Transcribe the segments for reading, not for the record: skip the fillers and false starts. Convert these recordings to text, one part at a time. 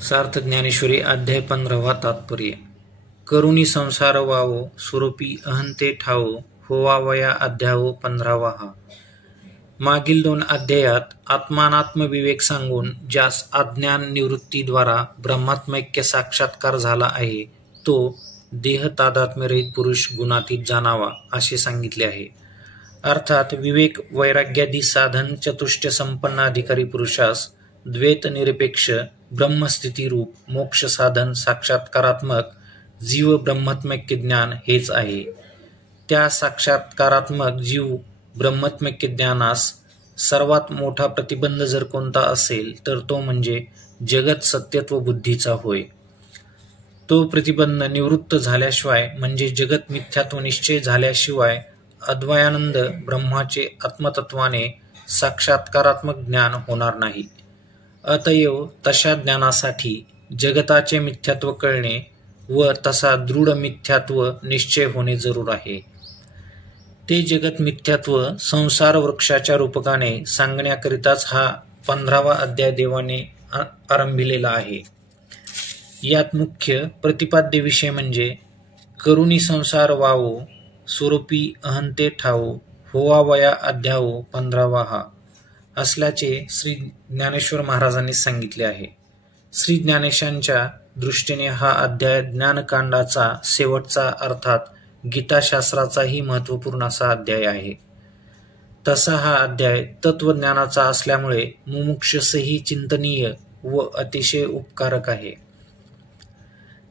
सार्थ ज्ञानेश्वरी अध्याय 15 तात्पर्य. करुणी संसार वावो स्वरूपी अहंते ठावो होवावया अध्यावो 15. मागील 2 अध्यायात आत्मानात्म विवेक सांगून ज्यास अज्ञान निवृत्तीद्वारा ब्रह्मात्मैक्य साक्षात्कार झाला आहे तो देह तादात्म्यरहित पुरुष गुणातीत जाणावा असे सांगितले आहे. अर्थात विवेक वैराग्यादी साधन चतुष्टय संपन्न अधिकारी पुरुषास द्वैत निरपेक्ष ब्रह्मस्थिती रूप मोक्ष साधन साक्षात्कारात्मक जीव ब्रह्मात्मैक्य ज्ञान हेच आहे. त्या साक्षात्कारात्मक जीव ब्रह्मात्मैक्य ज्ञानास सर्वात मोठा प्रतिबंध जर कोणता असेल तर तो म्हणजे जगत सत्यत्व बुद्धीचा होय. तो प्रतिबंध निवृत्त झाल्याशिवाय म्हणजे जगत मिथ्यात्व निश्चय झाल्याशिवाय अद्वयानंद ब्रह्माचे आत्मतत्वाने साक्षात्कारात्मक ज्ञान होणार नाही. अतएव तशा ज्ञानासाठी जगताचे मिथ्यात्व कळणे व तसा दृढ मिथ्यात्व निश्चय होणे जरूर आहे. ते जगत मिथ्यात्व संसार वृक्षाच्या रूपकाने सांगण्याकरिताच हा 15वा अध्याय देवाने आरंभिलेला आहे. यात मुख्य प्रतिपाद्य विषय म्हणजे करुणी संसार वावो स्वरूपी अहंते ठावो होवावया अध्यावो 15 असल्याचे श्री ज्ञानेश्वर महाराजांनी सांगितले आहे. श्री ज्ञानेशांच्या दृष्टीने हा अध्याय ज्ञानकांडाचा शेवटचा अर्थात गीताशास्त्राचाही महत्त्वपूर्ण असा अध्याय आहे. तसा हा अध्याय तत्वज्ञानाचा असल्यामुळे मुमुक्षूसही चिंतनीय व अतिशय उपकारक आहे.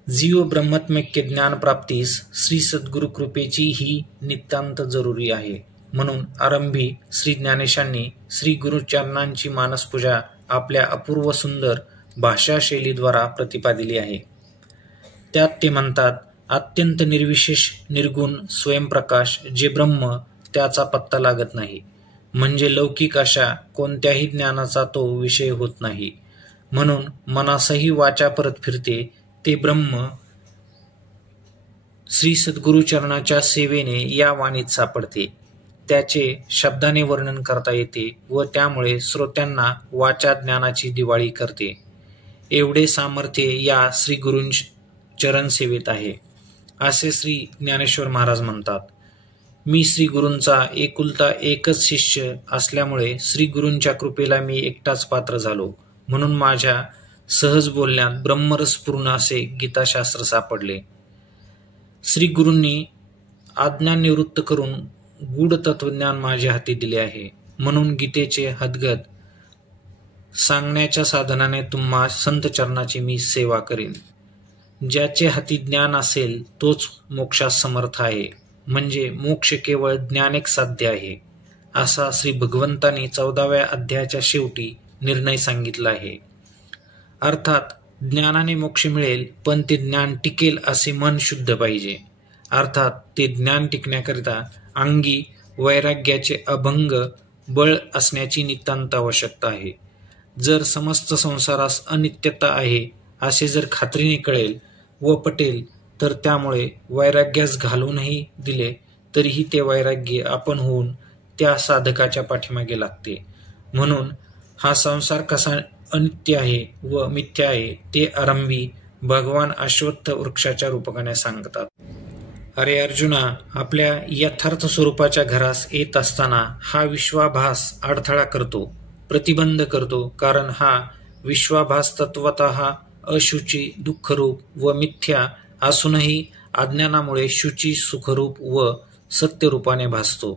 जीव ब्रह्मात्मैक्य ज्ञान प्राप्तीस श्री सद्गुरु कृपेची ही नितांत जरुरी आहे. म्हणून आरंभी श्री ज्ञानेशांनी श्री गुरुचरणांची मानसपूजा आपल्या अपूर्व सुंदर भाषा शैलीद्वारा प्रतिपादिली आहे. त्यात ते म्हणतात, अत्यंत निर्विशेष निर्गुण स्वयंप्रकाश जे ब्रह्म त्याचा पत्ता लागत नाही, म्हणजे लौकिक अशा कोणत्याही ज्ञानाचा तो विषय होत नाही. म्हणून मनासही वाचा परत फिरते ते ब्रह्म श्री सद्गुरुचरणाच्या सेवेने या वाणीत सापडते. त्याचे शब्दाने वर्णन करता येते व त्यामुळे श्रोत्यांना वाचा ज्ञानाची दिवाळी करते. एवढे सामर्थ्य या श्री गुरुचरण सेवेत आहे असे श्री ज्ञानेश्वर महाराज म्हणतात. मी श्री गुरूंचा एकुलता एकच शिष्य असल्यामुळे श्री गुरूंच्या कृपेला मी एकटाच पात्र झालो. म्हणून माझ्या सहज बोलण्यात ब्रह्मरसपूर्ण असे गीताशास्त्र सापडले. श्री गुरूंनी अज्ञान निवृत्त करून गूढ तत्वज्ञान माझ्या हाती दिले आहे. म्हणून गीतेचे हदगत सांगण्याच्या साधनाने तुम्हा संतचरणाची मी सेवा करेन. ज्याचे हाती ज्ञान असेल तोच मोक्षास समर्थ आहे, म्हणजे मोक्ष केवळ ज्ञानेक साध्य आहे असा श्री भगवंतांनी 14व्या अध्यायाच्या शेवटी निर्णय सांगितला आहे. अर्थात ज्ञानाने मोक्ष मिळेल, पण ते ज्ञान टिकेल असे मन शुद्ध पाहिजे. अर्थात ते ज्ञान टिकण्याकरिता अंगी वैराग्याचे अभंग बळ असण्याची नितांत आवश्यकता आहे. जर समस्त संसारास अनित्यता आहे असे जर खात्रीने कळेल व पटेल तर त्यामुळे वैराग्यास घालूनही दिले तरीही ते वैराग्य आपण होऊन त्या साधकाच्या पाठीमागे लागते. म्हणून हा संसार कसा अनित्य आहे व मिथ्या आहे ते आरंभी भगवान अश्वत्थ वृक्षाच्या रूपकाने सांगतात. अरे अर्जुना, आपल्या यथार्थ स्वरूपाच्या घरास येत असताना हा विश्वाभास अडथळा करतो, प्रतिबंध करतो. कारण हा विश्वाभास तत्वतः अशुची दुःखरूप व मिथ्या असूनही अज्ञानामुळे शुची सुखरूप व सत्यरूपाने भासतो.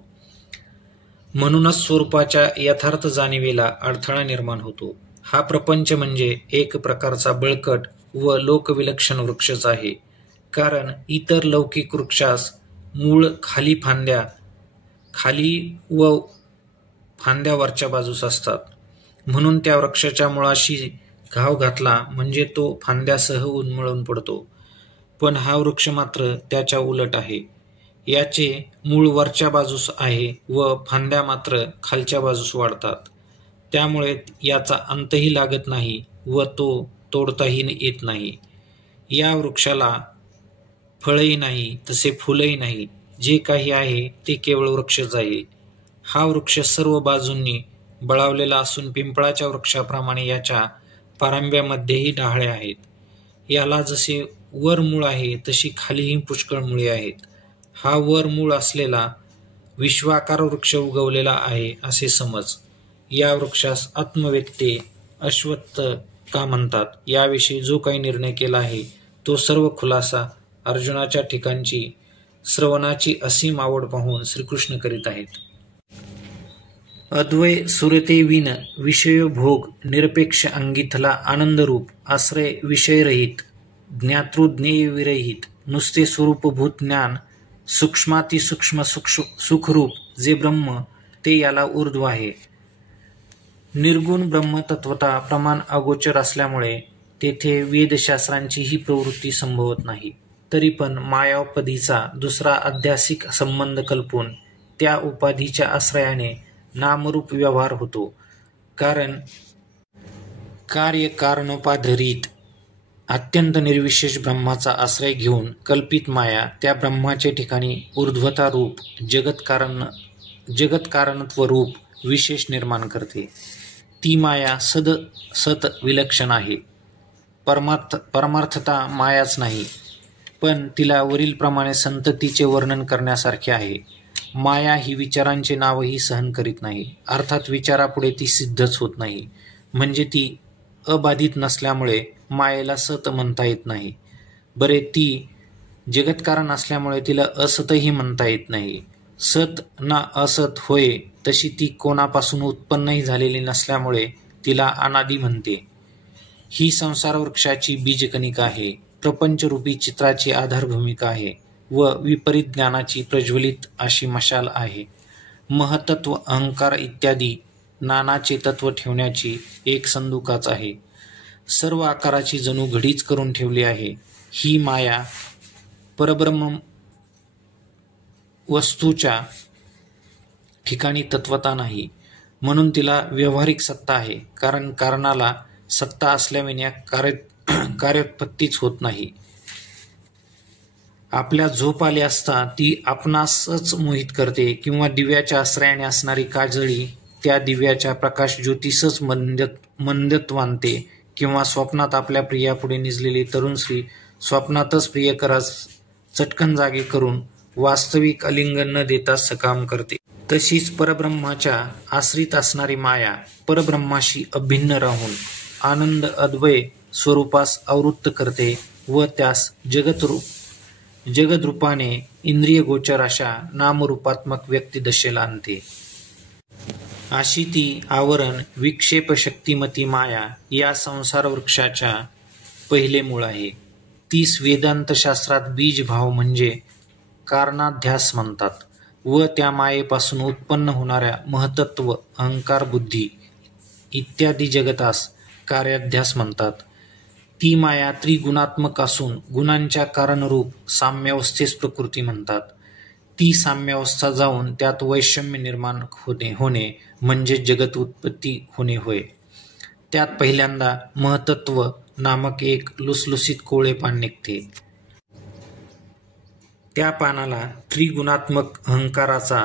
म्हणूनच स्वरूपाच्या यथार्थ जाणीवेला अडथळा निर्माण होतो. हा प्रपंच म्हणजे एक प्रकारचा बळकट व लोकविलक्षण वृक्षच आहे. कारण इतर लौकिक वृक्षास मूळ खाली व फांद्या वरच्या बाजूस असतात. म्हणून त्या वृक्षाच्या मुळाशी घाव घातला म्हणजे तो फांद्यासह उन्मळून पडतो. पण हा वृक्ष मात्र त्याच्या उलट आहे. याचे मूळ वरच्या बाजूस आहे व फांद्या मात्र खालच्या बाजूस वाढतात. त्यामुळे याचा अंतही लागत नाही व तो तोडताही येत नाही. या वृक्षाला फळही नाही तसे फुलही नाही. जे काही आहे ते केवळ वृक्षच आहे. हा वृक्ष सर्व बाजूंनी बळावलेला असून पिंपळाच्या वृक्षाप्रमाणे याच्या पारंब्यामध्येही डहाळ्या आहेत. याला जसे वर मूळ आहे तशी खालीही पुष्कळ मुळे आहेत. हा वर मूळ असलेला विश्वाकार वृक्ष उगवलेला आहे असे समज. या वृक्षास आत्मवेत्ते अश्वत्थ का म्हणतात याविषयी जो काही निर्णय केला आहे तो सर्व खुलासा अर्जुनाच्या ठिकाणची श्रवणाची असीम आवड पाहून श्रीकृष्ण करीत आहेत. अद्वय सुरतेविन विषयभोग निरपेक्ष अंगितला आनंदरूप आश्रय विषयरहित ज्ञातृज्ञेयविरहित नुसते स्वरूपभूत ज्ञान सूक्ष्मातिसूक्ष्म सुखरूप जे ब्रह्म ते याला ऊर्ध्व आहे. निर्गुण ब्रह्मतत्वता प्रमाण अगोचर असल्यामुळे तेथे वेदशास्त्रांचीही प्रवृत्ती संभवत नाही. तरी पण मायापदीचा दुसरा अध्यासिक संबंध कल्पून त्या उपाधीच्या आश्रयाने नामरूप व्यवहार होतो. कारण कार्यकारणोपाधरित अत्यंत निर्विशेष ब्रह्माचा आश्रय घेऊन कल्पित माया त्या ब्रह्माचे ठिकाणी ऊर्ध्वता रूप जगत्कारणत्व रूप विशेष निर्माण करते. ती माया सत विलक्षण आहे. परमार्थता मायाच नाही, पण तिला वरीलप्रमाणे संततीचे वर्णन करण्यासारखे आहे. माया ही विचारांचे नावही सहन करीत नाही, अर्थात विचारापुढे ती सिद्धच होत नाही. म्हणजे ती अबाधित नसल्यामुळे मायेला सत म्हणता येत नाही. बरे, ती जगत्कारण असल्यामुळे तिला असतही म्हणता येत नाही. सत ना असत होय तशी ती कोणापासून उत्पन्नही झालेली नसल्यामुळे तिला अनादि म्हणते. ही संसार वृक्षाची बीजकणिका आहे, प्रपंचरूपी चित्राची आधारभूमिका आहे व विपरीत ज्ञानाची प्रज्वलित अशी मशाल आहे. महतत्व अहंकार इत्यादी नानाचे तत्व ठेवण्याची एक संदुकाच आहे. सर्व आकाराची जणू घडीच करून ठेवली आहे. ही माया परब्रह्म वस्तूच्या ठिकाणी तत्वता नाही, म्हणून तिला व्यावहारिक सत्ता आहे. कारण कारणाला सत्ता असल्याविना कार्योत्पत्तीच होत नाही. आपल्या झोप आली असता ती आपणासच मोहित करते, किंवा दिव्याच्या आश्रयाने असणारी काजळी त्या दिव्याच्या प्रकाश ज्योतिषच मंदत्व आणते, किंवा स्वप्नात आपल्या प्रियापुढे निजलेली तरुण स्त्री स्वप्नातच प्रियकरास चटकन जागे करून वास्तविक आलिंगन न देता सकाम करते. तशीच परब्रह्माच्या आश्रित असणारी माया परब्रह्माशी अभिन्न राहून आनंद अद्वय स्वरूपास आवृत्त करते व त्यास जगदरूपाने इंद्रियगोचर अशा नामरूपात्मक व्यक्तिदशेला आणते. अशी ती आवरण विक्षेप शक्तिमती माया या संसार वृक्षाच्या पहिले मूळ आहे. तीस वेदांतशास्त्रात बीज भाव म्हणजे कारणाध्यास म्हणतात व त्या मायेपासून उत्पन्न होणाऱ्या महतत्व अहंकार बुद्धी इत्यादी जगतास कार्याध्यास म्हणतात. ती माया त्रिगुणात्मक असून गुणांच्या कारणरूप साम्यावस्थेस प्रकृती म्हणतात. ती साम्यावस्था जाऊन त्यात वैषम्य निर्माण होणे म्हणजे जगत उत्पत्ती होणे होय. त्यात पहिल्यांदा महतत्व नामक एक लुसलुसीत कोवळे पान निघते. त्या पानाला त्रिगुणात्मक अहंकाराचा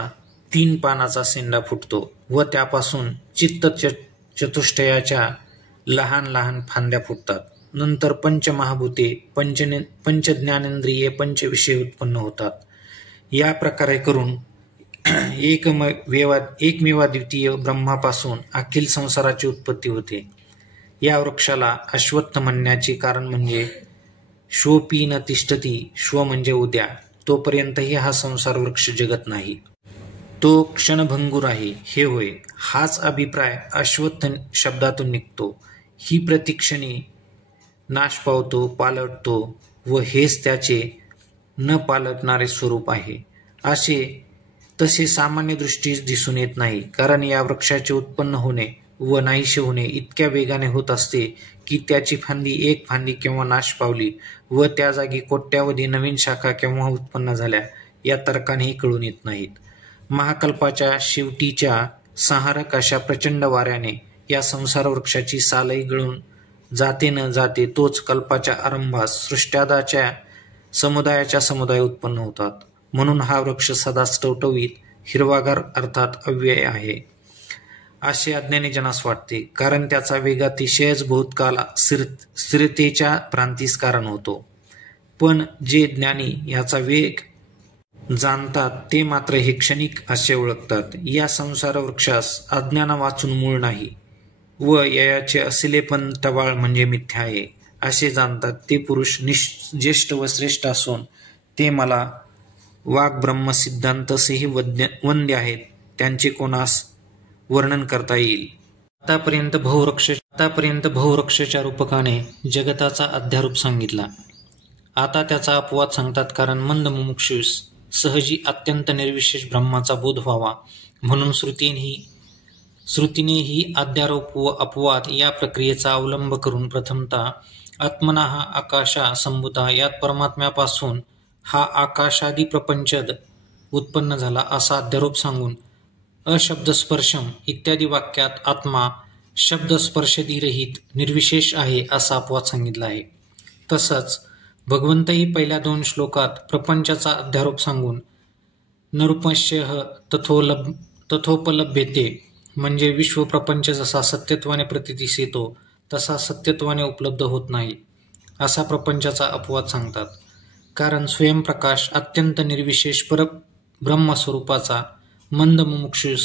3 पानाचा शेंडा फुटतो व त्यापासून चित्त चतुष्टयाच्या लहान लहान फांद्या फुटतात. नंतर पंचमहाभूते, पंचज्ञानेंद्रिये, पंचविषय उत्पन्न होतात. या प्रकारे करून एकमेवाद्वितीय ब्रह्मापासून अखिल संसाराची उत्पत्ती होते. या वृक्षाला अश्वत्थ म्हणण्याचे कारण म्हणजे श्वोपी न तिष्ठती, श्व म्हणजे उद्या, तोपर्यंतही हा संसार वृक्ष जगत नाही, तो क्षणभंगूर आहे हे होय. हाच अभिप्राय अश्वत्थ शब्दातून निघतो. ही प्रतिक्षणी नाश पावतो, पालटतो व हेच त्याचे न पालटणारे स्वरूप आहे. तसे सामान्य दृष्टीस दिसून येत नाही, कारण या वृक्षाचे उत्पन्न होणे व नाहीसे होणे इतक्या वेगाने होत असते की त्याची एक फांदी केव्हा नाश पावली व त्या जागी कोट्यावधी नवीन शाखा केव्हा उत्पन्न झाल्या या तर्कानेही कळून येत नाहीत. महाकल्पाच्या शेवटीच्या संहारक अशा प्रचंड वाऱ्याने या संसार वृक्षाची सालही गळून जाते न जाते तोच कल्पाच्या आरंभास सृष्ट्यादाच्या समुदाय उत्पन्न होतात. म्हणून हा वृक्ष सदाच टवटवीत हिरवागार अर्थात अव्यय आहे. असे अज्ञानी जनास वाटते, कारण त्याचा वेग अतिशयच बहुतकाल स्थिरतेच्या भ्रांतीस कारण होतो. पण जे ज्ञानी याचा वेग जाणतात ते मात्र हे क्षणिक असे ओळखतात. या संसार वृक्षास अज्ञाना वाचून मूळ नाही व याचे असले पण टवाळ म्हणजे मिथ्या आहे असे जाणतात. ते पुरुष ज्येष्ठ व श्रेष्ठ असून ते मला वाघ ब्रह्म सिद्धांतसेही वंद्य आहेत. त्यांचे कोणास वर्णन करता येईल. आतापर्यंत बहुवृक्षाच्या रूपकाने जगताचा अध्यारूप सांगितला. आता त्याचा अपवाद सांगतात, कारण मंद मुमुक्षूस सहजी अत्यंत निर्विशेष ब्रह्माचा बोध व्हावा म्हणून श्रुतीनेही अध्यारोप व अपवाद या प्रक्रियेचा अवलंब करून प्रथमतः आत्मना आकाशा संभूता, यात परमात्म्यापासून हा आकाशादी प्रपंचद उत्पन्न झाला असा अध्यारोप सांगून अशब्दस्पर्शम इत्यादी वाक्यात आत्मा शब्दस्पर्शदिरहित निर्विशेष आहे असा अपवाद सांगितला आहे. तसंच भगवंतही पहिल्या 2 श्लोकात प्रपंचाचा अध्यारोप सांगून नृपंशः तथोपलभ्यते म्हणजे विश्वप्रपंच जसा सत्यत्वाने प्रतीतीस येतो तसा सत्यत्वाने उपलब्ध होत नाही असा प्रपंचाचा अपवाद सांगतात. कारण स्वयंप्रकाश अत्यंत निर्विशेष ब्रह्मस्वरूपाचा मंद मुमुक्षूस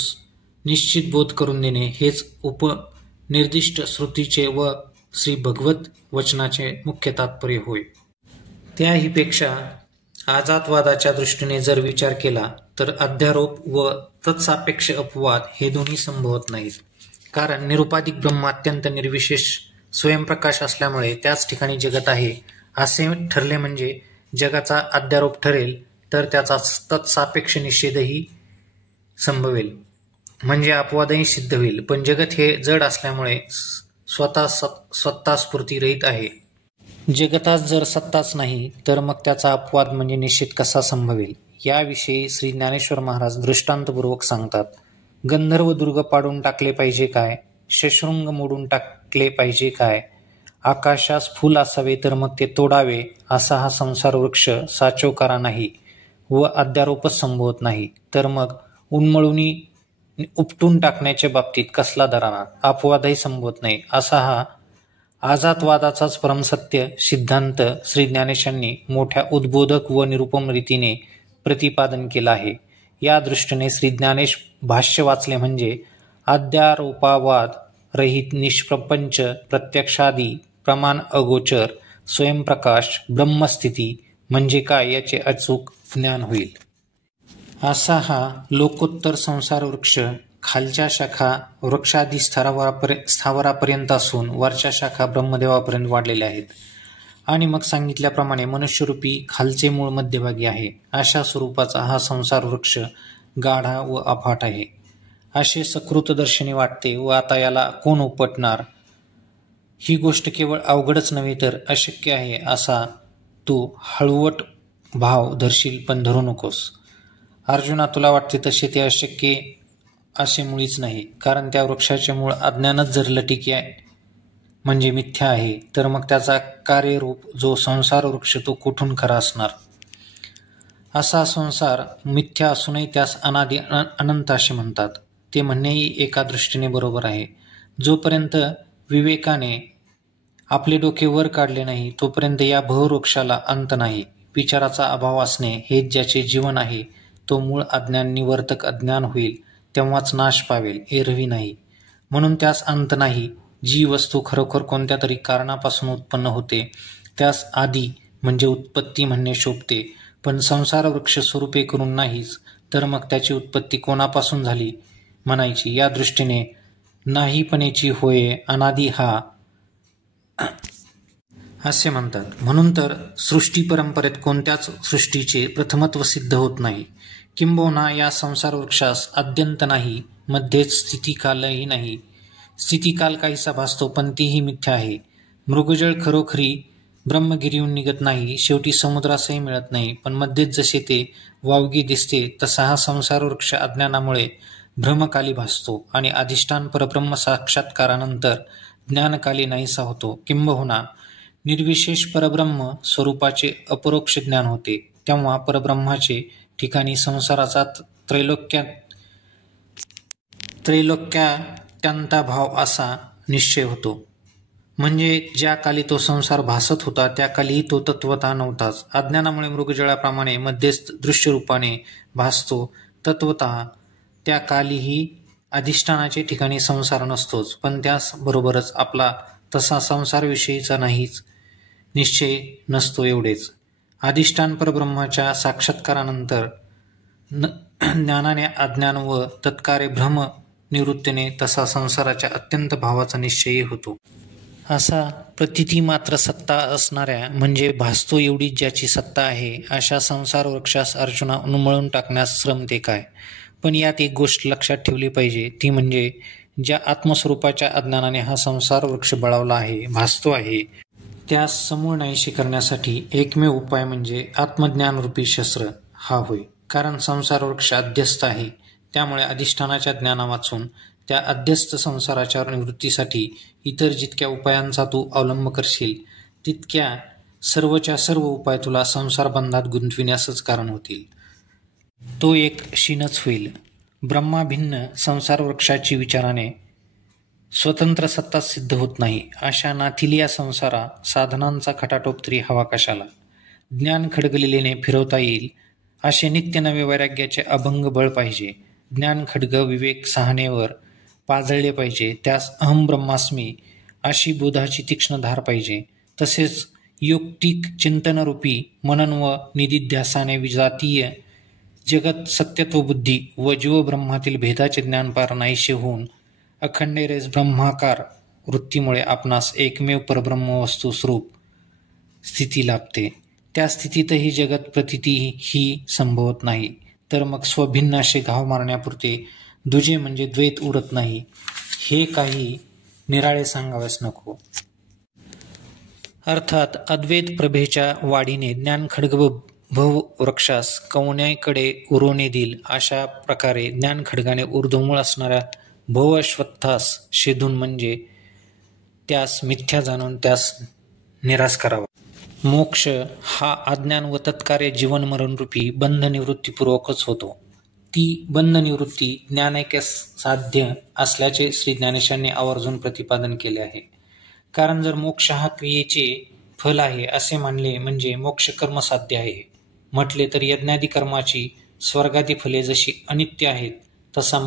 निश्चित बोध करून देणे हेच उपनिर्दिष्ट श्रुतीचे व श्री भगवत वचनाचे मुख्य तात्पर्य होय. त्याहीपेक्षा आजातवादाच्या दृष्टीने जर विचार केला तर अध्यारोप व तत्सापेक्ष अपवाद हे दोन्ही संभवत नाहीत. कारण निरुपाधिक ब्रह्म अत्यंत निर्विशेष स्वयंप्रकाश असल्यामुळे त्याच ठिकाणी जगत आहे असे ठरले म्हणजे जगाचा अध्यारोप ठरेल तर त्याचा तत्सापेक्ष निषेधही संभवेल म्हणजे अपवादही सिद्ध होईल. पण जगत हे जड असल्यामुळे स्वतः स्फूर्तिरहित आहे. जगतास जर सत्ताच नाही तर मग त्याचा अपवाद म्हणजे निषेध कसा संभवेल याविषयी श्री ज्ञानेश्वर महाराज दृष्टांतपूर्वक सांगतात. गंधर्व दुर्ग पाडून टाकले पाहिजे काय, शशृंग मोडून टाकले पाहिजे काय, आकाशास फूल असावे तर मग ते तोडावे असा हा संसार वृक्ष साचोकारा नाही व अध्यारोपच संभवत नाही तर मग उन्मळूनी उपटून टाकण्याच्या बाबतीत कसला दराना अपवादही संभवत नाही असा हा आजातवादाचाच परमसत्य सिद्धांत श्री ज्ञानेशांनी मोठ्या उद्बोधक व निरुपम रीतीने प्रतिपादन केला आहे. या दृष्टीने श्री ज्ञानेश भाष्य वाचले म्हणजे अध्यारोपावाद रहित निष्प्रपंच प्रत्यक्षादी प्रमाण अगोचर स्वयंप्रकाश ब्रह्मस्थिती म्हणजे काय याचे अचूक ज्ञान होईल. असा हा लोकोत्तर संसार वृक्ष खालच्या शाखा वृक्षादी स्थावरापर्यंत असून वरच्या शाखा ब्रह्मदेवापर्यंत वाढलेल्या आहेत आणि मग सांगितल्याप्रमाणे मनुष्यरूपी खालचे मूळ मध्यभागी आहे. अशा स्वरूपाचा हा संसार वृक्ष गाढा व अफाट आहे असे सकृतदर्शनी वाटते व आता याला कोण उपटणार. ही गोष्ट केवळ अवघडच नव्हे तर अशक्य आहे असा तू हळुवट भाव धरशील पण धरू नकोस. अर्जुना, तुला वाटते तसे ते अशक्य असे मुळीच नाही. कारण त्या वृक्षाचे मूळ अज्ञानच जर लटिके म्हणजे मिथ्या आहे तर मग त्याचा कार्यरूप जो संसार वृक्ष तो कुठून खरा असणार. असा संसार मिथ्या असूनही त्यास अनादि अनंत असे म्हणतात. ते म्हणणेही एका दृष्टीने बरोबर आहे. जोपर्यंत विवेकाने आपले डोके वर काढले नाही तोपर्यंत या बहुवृक्षाला अंत नाही. विचाराचा अभाव असणे हेच ज्याचे जीवन आहे तो मूळ अज्ञान निवर्तक अज्ञान होईल तेव्हाच नाश पावेल, एरवी नाही. म्हणून त्यास अंत नाही. जी वस्तू खरोखर कोणत्या तरी कारणापासून उत्पन्न होते त्यास आदी म्हणजे उत्पत्ती म्हणणे शोभते. पण संसार वृक्ष स्वरूपे करून नाहीच तर मग त्याची उत्पत्ती कोणापासून झाली म्हणायची. या दृष्टीने नाहीपणेची होय अनादी हा असे म्हणतात. म्हणून तर सृष्टी परंपरेत कोणत्याच सृष्टीचे प्रथमत्व सिद्ध होत नाही. किंबहुना या संसार वृक्षास आद्यंत नाही, मध्येच स्थितिकालही नाही. स्थितिकाल काहीसा भासतो पण तीही मिथ्या आहे. मृगजळ खरोखरी ब्रह्मगिरीहून निघत नाही, शेवटी समुद्रासही मिळत नाही. पण मध्येच जसे ते वावगी दिसते तसा हा संसार वृक्ष अज्ञानामुळे भ्रमकाली भासतो आणि अधिष्ठान परब्रह्म साक्षात्कारानंतर ज्ञानकाली नाहीसा होतो. किंबहुना निर्विशेष परब्रह्म स्वरूपाचे अपरोक्ष ज्ञान होते. तेव्हा परब्रह्माचे ठिकाणी संसाराचा अत्यंताभाव असा निश्चय होतो. म्हणजे ज्या काली तो संसार भासत होता त्या कालीही तो तत्वतः नव्हताच. अज्ञानामुळे मृगजळाप्रमाणे मध्यस्थ दृश्यरूपाने भासतो तत्वतः त्या कालीही अधिष्ठानाच्या ठिकाणी संसार नसतोच, पण त्याबरोबरच आपला तसा संसारविषयीचा नाहीच निश्चय नसतो एवढेच. अधिष्ठान परब्रह्माच्या साक्षात्कारानंतर ज्ञानाने अज्ञान व तत्कारे भ्रम निवृत्तीने तसा संसाराच्या अत्यंत भावाचा निश्चयही होतो. असा प्रतिती मात्र सत्ता असणाऱ्या म्हणजे भासतो एवढीच ज्याची सत्ता आहे अशा संसार वृक्षास अर्जुना उन्मळून टाकण्यास श्रमते काय. पण यात एक गोष्ट लक्षात ठेवली पाहिजे, ती म्हणजे ज्या आत्मस्वरूपाच्या अज्ञानाने हा संसार वृक्ष बळावला आहे, भासतो आहे, त्यास समूळ नाहीशी करण्यासाठी एकमेव उपाय म्हणजे आत्मज्ञानरूपी शस्त्र हा होय. कारण संसार वृक्ष अध्यस्त आहे, त्यामुळे अधिष्ठानाच्या ज्ञाना वाचून त्या अध्यस्त संसाराच्या निवृत्तीसाठी इतर जितक्या उपायांचा तू अवलंब करशील तितक्या सर्वच्या सर्व उपाय तुला संसार बंधात गुंतविण्यासच कारण होतील. तो एक क्षीणच होईल. ब्रह्माभिन्न संसार वृक्षाची विचाराने स्वतंत्र सत्ता सिद्ध होत नाही. अशा नाथिलिया संसारा साधनांचा खटाटोप तरी हवा कशाला. ज्ञान खडगलेलेने फिरवता येईल असे नित्य नवे वैराग्याचे अभंग बळ पाहिजे. ज्ञान खड्ग विवेक सहानेवर पाजळले पाहिजे. त्यास अहम ब्रह्मास्मी अशी बोधाची तीक्ष्ण धार पाहिजे. तसेच योक्तिक चिंतनरूपी मनन व निदिध्यासाने विजातीय जगत सत्यत्व बुद्धी व जीवब्रह्मातील भेदाचे ज्ञान पार नाहीसे होऊन अखंडेरेस ब्रह्माकार वृत्तीमुळे आपणास एकमेव परब्रह्म वस्तू स्वरूप स्थिती लाभते. त्या स्थितीतही जगत प्रतिती ही संभवत नाही. तर मग स्वभिन्न असे घाव मारण्यापुरते दुजे म्हणजे द्वैत उडत नाही हे काही निराळे सांगावेच नको. अर्थात अद्वैत प्रभेच्या वाढीने ज्ञान खड्ग भव वृक्षास कवण्याकडे उरवणे देईल. अशा प्रकारे ज्ञान खड्गाने ऊर्ध्वमूळ असणाऱ्या भवश्वत्थास शेधून म्हणजे त्यास मिथ्या जाणून त्यास निराश करावा. मोक्ष हा अज्ञान व तत्कार्य जीवन मरणरूपी बंध निवृत्तीपूर्वकच होतो. ती बंध निवृत्ती ज्ञानैक्य साध्य असल्याचे श्री ज्ञानेशांनी आवर्जून प्रतिपादन केले आहे. कारण जर मोक्ष हा क्रियेचे फल आहे असे मानले म्हणजे मोक्ष कर्म साध्य आहे म्हटले तर यज्ञादी कर्माची स्वर्गादी फले जशी अनित्य आहेत तसा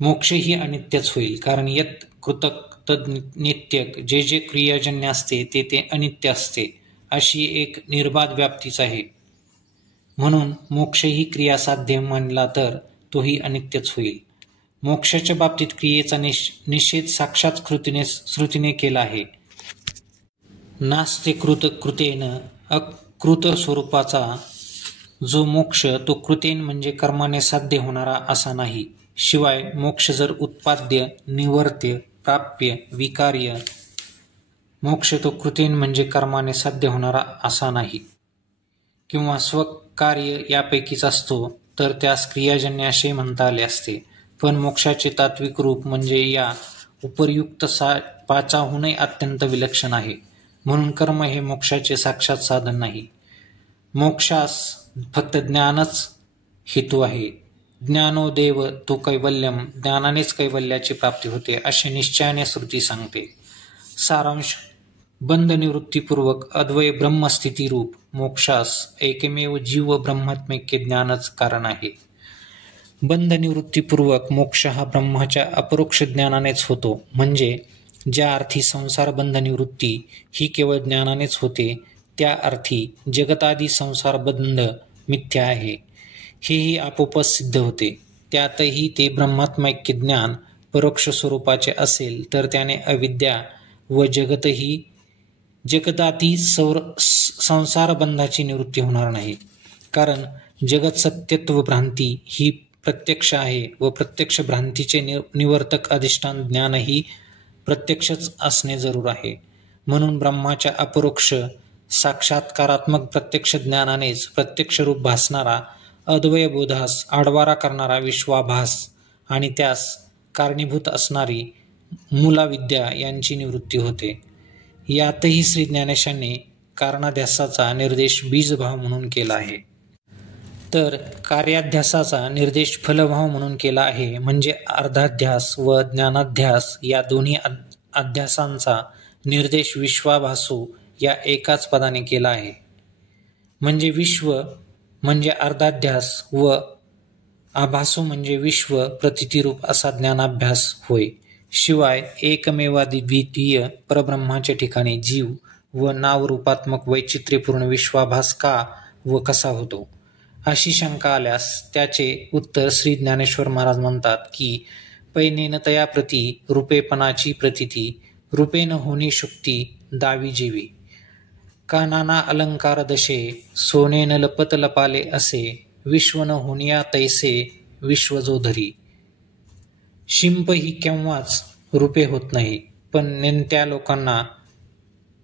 मोक्ष ही अनित्यच होईल. कारण यत कृतक तद नित्यक जे जे क्रियाजन्य असते ते अनित्य असते अशी एक निर्बाध व्याप्तीच आहे. म्हणून मोक्ष ही क्रियासाध्य मानला तर तोही अनित्यच होईल. मोक्षाच्या बाबतीत क्रियेचा निषेध साक्षात श्रुतीने केला आहे. नास्ते कृत कृतेन अकृत स्वरूपाचा जो मोक्ष तो कृतेन म्हणजे कर्माने साध्य होणारा असा नाही. शिवाय मोक्ष जर उत्पाद्य निवर्त्य प्राप्य विकार्य मोक्ष तो कृतेन म्हणजे कर्माने साध्य होणारा असा नाही किंवा स्वकार्य यापैकीच असतो तर त्यास क्रियाजन्य असे म्हणता आले असते. पण मोक्षाचे तात्विक रूप म्हणजे या उपर्युक्त पाचाहूनही अत्यंत विलक्षण आहे. म्हणून कर्म हे मोक्षाचे साक्षात साधन नाही. मोक्षास फक्त ज्ञानच हेतू आहे. ज्ञानोदेव तो कैवल्यम ज्ञानानेच कैवल्याची प्राप्ती होते असे निश्चयाने श्रुती सांगते. सारांश बंध निवृत्तीपूर्वक अद्वय ब्रह्मस्थिती रूप मोक्षास एकमेव जीव ब्रह्मात्मैक्य ज्ञानच कारण आहे. बंध निवृत्तीपूर्वक मोक्ष हा ब्रह्माच्या अपरोक्ष ज्ञानानेच होतो. म्हणजे ज्या अर्थी संसार बंध निवृत्ती ही केवळ ज्ञानानेच होते त्या अर्थी जगतादी संसार बंध मिथ्या आहे हेही आपोआपच सिद्ध होते. त्यातही ते ब्रह्मात्मैक्य ज्ञान परोक्ष स्वरूपाचे असेल तर त्याने अविद्या व जगताती संसार बंधाची निवृत्ती होणार नाही. कारण जगत सत्यत्व भ्रांती ही प्रत्यक्ष आहे व प्रत्यक्ष भ्रांतीचे निवर्तक अधिष्ठान ज्ञानही प्रत्यक्षच असणे जरूर आहे. म्हणून ब्रह्माच्या अपरोक्ष साक्षात्कारात्मक प्रत्यक्ष ज्ञानानेच प्रत्यक्ष रूप भासणारा अद्वयबोधास आडवारा करणारा विश्वाभास आणि त्यास कारणीभूत असणारी मूलाविद्या यांची निवृत्ती होते. यातही श्री ज्ञानेशांनी कारणाध्यासाचा निर्देश बीजभाव म्हणून केला आहे. तर कार्याध्यासाचा निर्देश फलभाव म्हणून केला आहे. म्हणजे अर्धाध्यास व ज्ञानाध्यास या दोन्ही अध्यासांचा निर्देश विश्वाभासू या एकाच पदाने केला आहे. म्हणजे विश्व म्हणजे अर्धाध्यास व आभासू म्हणजे विश्व प्रतितिरूप असा ज्ञानाभ्यास होय. शिवाय एकमेवाद्वितीय परब्रह्माच्या ठिकाणी जीव व नावरूपात्मक वैचित्र्यपूर्ण विश्वाभास का व कसा होतो, अशी शंका आल्यास त्याचे उत्तर श्री ज्ञानेश्वर महाराज म्हणतात की पैनेन तया प्रती रूपेपणाची प्रतीती रूपेन होणी शुक्ती दावी जेवी का नाना अलंकार दशे सोने न लपत लपाले असे विश्व न होनिया तैसे विश्व जो धरी. शिंप ही केव्हाच रूपे होत नाही, पण नेणत्या लोकांना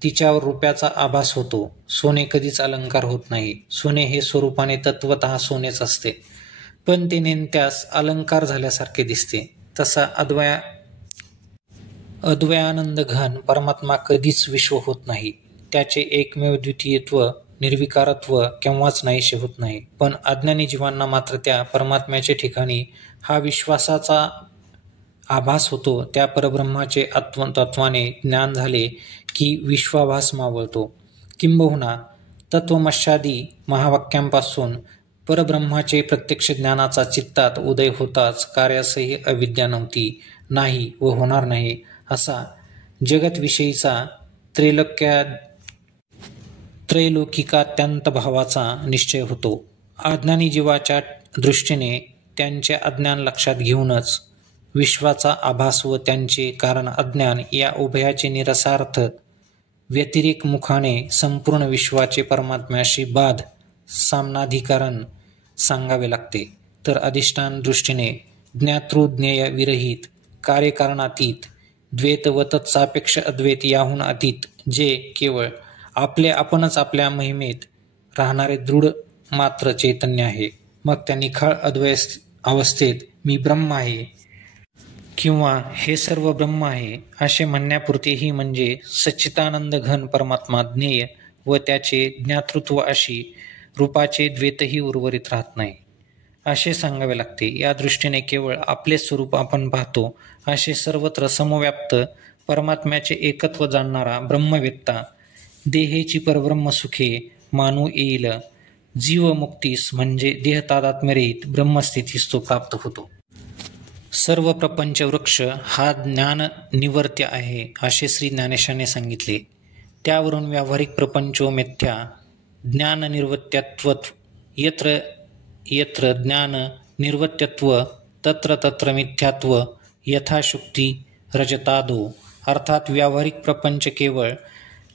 तिच्यावर रूप्याचा आभास होतो. सोने कधीच अलंकार होत नाही. सोने हे स्वरूपाने तत्वतः सोनेच असते, पण ते नेणत्यास अलंकार झाल्यासारखे दिसते. तसा अद्वयानंद घन परमात्मा कधीच विश्व होत नाही. त्याचे एकमेव द्वितीयत्व निर्विकारत्व केव्हाच नाहीसे होत नाही. पण अज्ञानी जीवांना मात्र त्या परमात्म्याच्या ठिकाणी हा विश्वासाचा आभास होतो. त्या परब्रह्माचे तत्वाने ज्ञान झाले की विश्वाभास मावळतो. किंबहुना तत्वमशादी महावाक्यांपासून परब्रह्माचे प्रत्यक्ष ज्ञानाचा चित्तात उदय होताच कार्यासही अविद्या नव्हती, नाही व होणार नाही असा जगतविषयीचा त्रैलोकिकात्यंत भावाचा निश्चय होतो. अज्ञानी जीवाच्या दृष्टीने त्यांचे अज्ञान लक्षात घेऊनच विश्वाचा आभास व त्यांचे कारण अज्ञान या उभयाचे निरसार्थ व्यतिरेक मुखाने संपूर्ण विश्वाचे परमात्म्याशी बाध सामनाधिकरण सांगावे लागते. तर अधिष्ठान दृष्टीने ज्ञातृज्ञेय विरहित कार्यकारणातीत द्वैत व तत्सापेक्ष अद्वैत याहून अतीत जे केवळ आपले आपणच आपल्या महिमेत राहणारे दृढ मात्र चैतन्य आहे. मग त्या निखाळ अद्वैत अवस्थेत मी ब्रह्म आहे किंवा हे सर्व ब्रह्म आहे असे म्हणण्यापुरतेही म्हणजे सच्चिदानंद घन परमात्मा ज्ञेय व त्याचे ज्ञातृत्व अशी रूपाचे द्वैतही उर्वरित राहत नाही असे सांगावे लागते. या दृष्टीने केवळ आपले स्वरूप आपण पाहतो असे सर्वत्र समव्याप्त परमात्म्याचे एकत्व जाणणारा ब्रह्मवेत्ता देहेची परब्रह्म सुखे मानू येईल. जीवमुक्तीस म्हणजे देहतादात्म्यरहित ब्रह्मस्थितीस तो प्राप्त होतो. सर्व प्रपंच वृक्ष हा ज्ञान निवर्त्य आहे असे श्री ज्ञानेशाने सांगितले. त्यावरून व्यावहारिक प्रपंचो मिथ्या ज्ञान निर्वत्यत्व यत्र यत्र ज्ञान निर्वत्यत्व तत्र तत्र मिथ्यात्व यथाशुक्ती रजतादो. अर्थात व्यावहारिक प्रपंच केवळ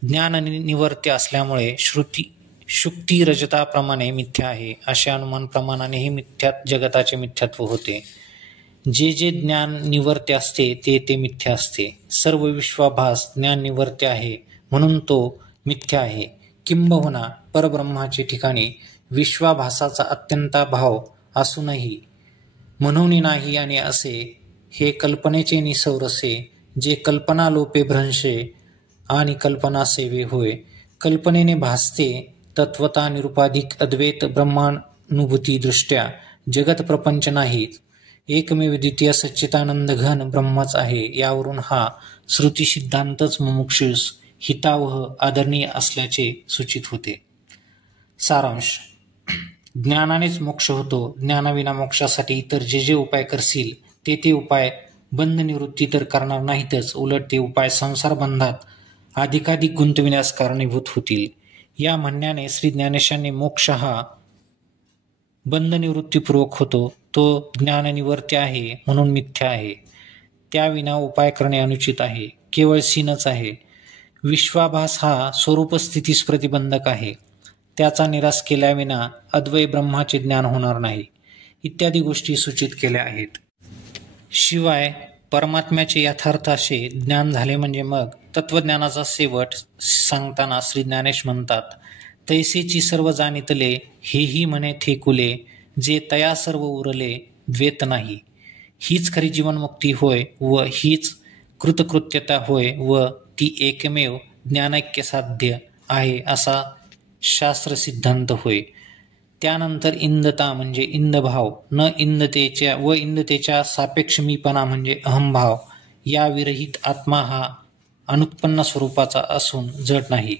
ज्ञान निवर्त्य असल्यामुळे शुक्ती रजताप्रमाणे मिथ्या आहे अशा अनुमान प्रमाणानेही जगताचे मिथ्यात्व होते. जे जे ज्ञान निवर्त्य असते ते मिथ्या असते. सर्व विश्वाभास ज्ञान निवर्त्य आहे म्हणून तो मिथ्या आहे. किंबहुना परब्रह्माचे ठिकाणी विश्वाभासाचा अत्यंताभाव असूनही म्हणून नाही आणि असे हे कल्पनेचे निसौरसे जे कल्पनालोपे भ्रंशे आणि कल्पना सेवे होय. कल्पनेने भासते तत्वता निरुपाधिक अद्वैत ब्रह्मानुभूती दृष्ट्या जगत प्रपंच नाहीत, एकमेव द्वितीय सच्चिदानंद घन ब्रह्मच आहे. यावरून हा श्रुती सिद्धांतच मुमुक्षुस हितावह आदरणीय असल्याचे सूचित होते. सारांश. ज्ञानानेच मोक्ष होतो. ज्ञानाविना मोक्षासाठी इतर जे जे उपाय करशील ते उपाय बंध निवृत्ती तर करणार नाहीतच, उलट ते उपाय संसार बंधात अधिकाधिक गुंतविण्यास कारणीभूत होतील. या म्हणण्याने श्री ज्ञानेशांनी मोक्ष हा बंधनिवृत्तीपूर्वक होतो. तो ज्ञाननिवर्त्य आहे म्हणून मिथ्या आहे. त्याविना उपाय करणे अनुचित आहे, केवळ सीनच आहे. विश्वाभास हा स्वरूपस्थितीस प्रतिबंधक आहे. त्याचा निराश केल्याविना अद्वै ब्रह्माचे ज्ञान होणार नाही इत्यादी गोष्टी सूचित केल्या आहेत. शिवाय परमात्म्याचे यथार्थाचे ज्ञान झाले म्हणजे मग तत्वज्ञानाचा शेवट सांगताना श्री ज्ञानेश म्हणतात, तैसेची सर्व जाणितले हेही म्हणे थेकुले जे तया सर्व उरले द्वैत नाही. हीच खरी जीवनमुक्ती होय व हीच कृतकृत्यता होय व ती एकमेव ज्ञानैक्य साध्य आहे असा शास्त्र सिद्धांत होय. त्यानंतर इंदता म्हणजे इंदभाव, इंदतेच्या सापेक्ष मीपणा म्हणजे अहंभाव, या विरहित आत्मा हा अनुत्पन्न स्वरूपाचा असून जड नाही.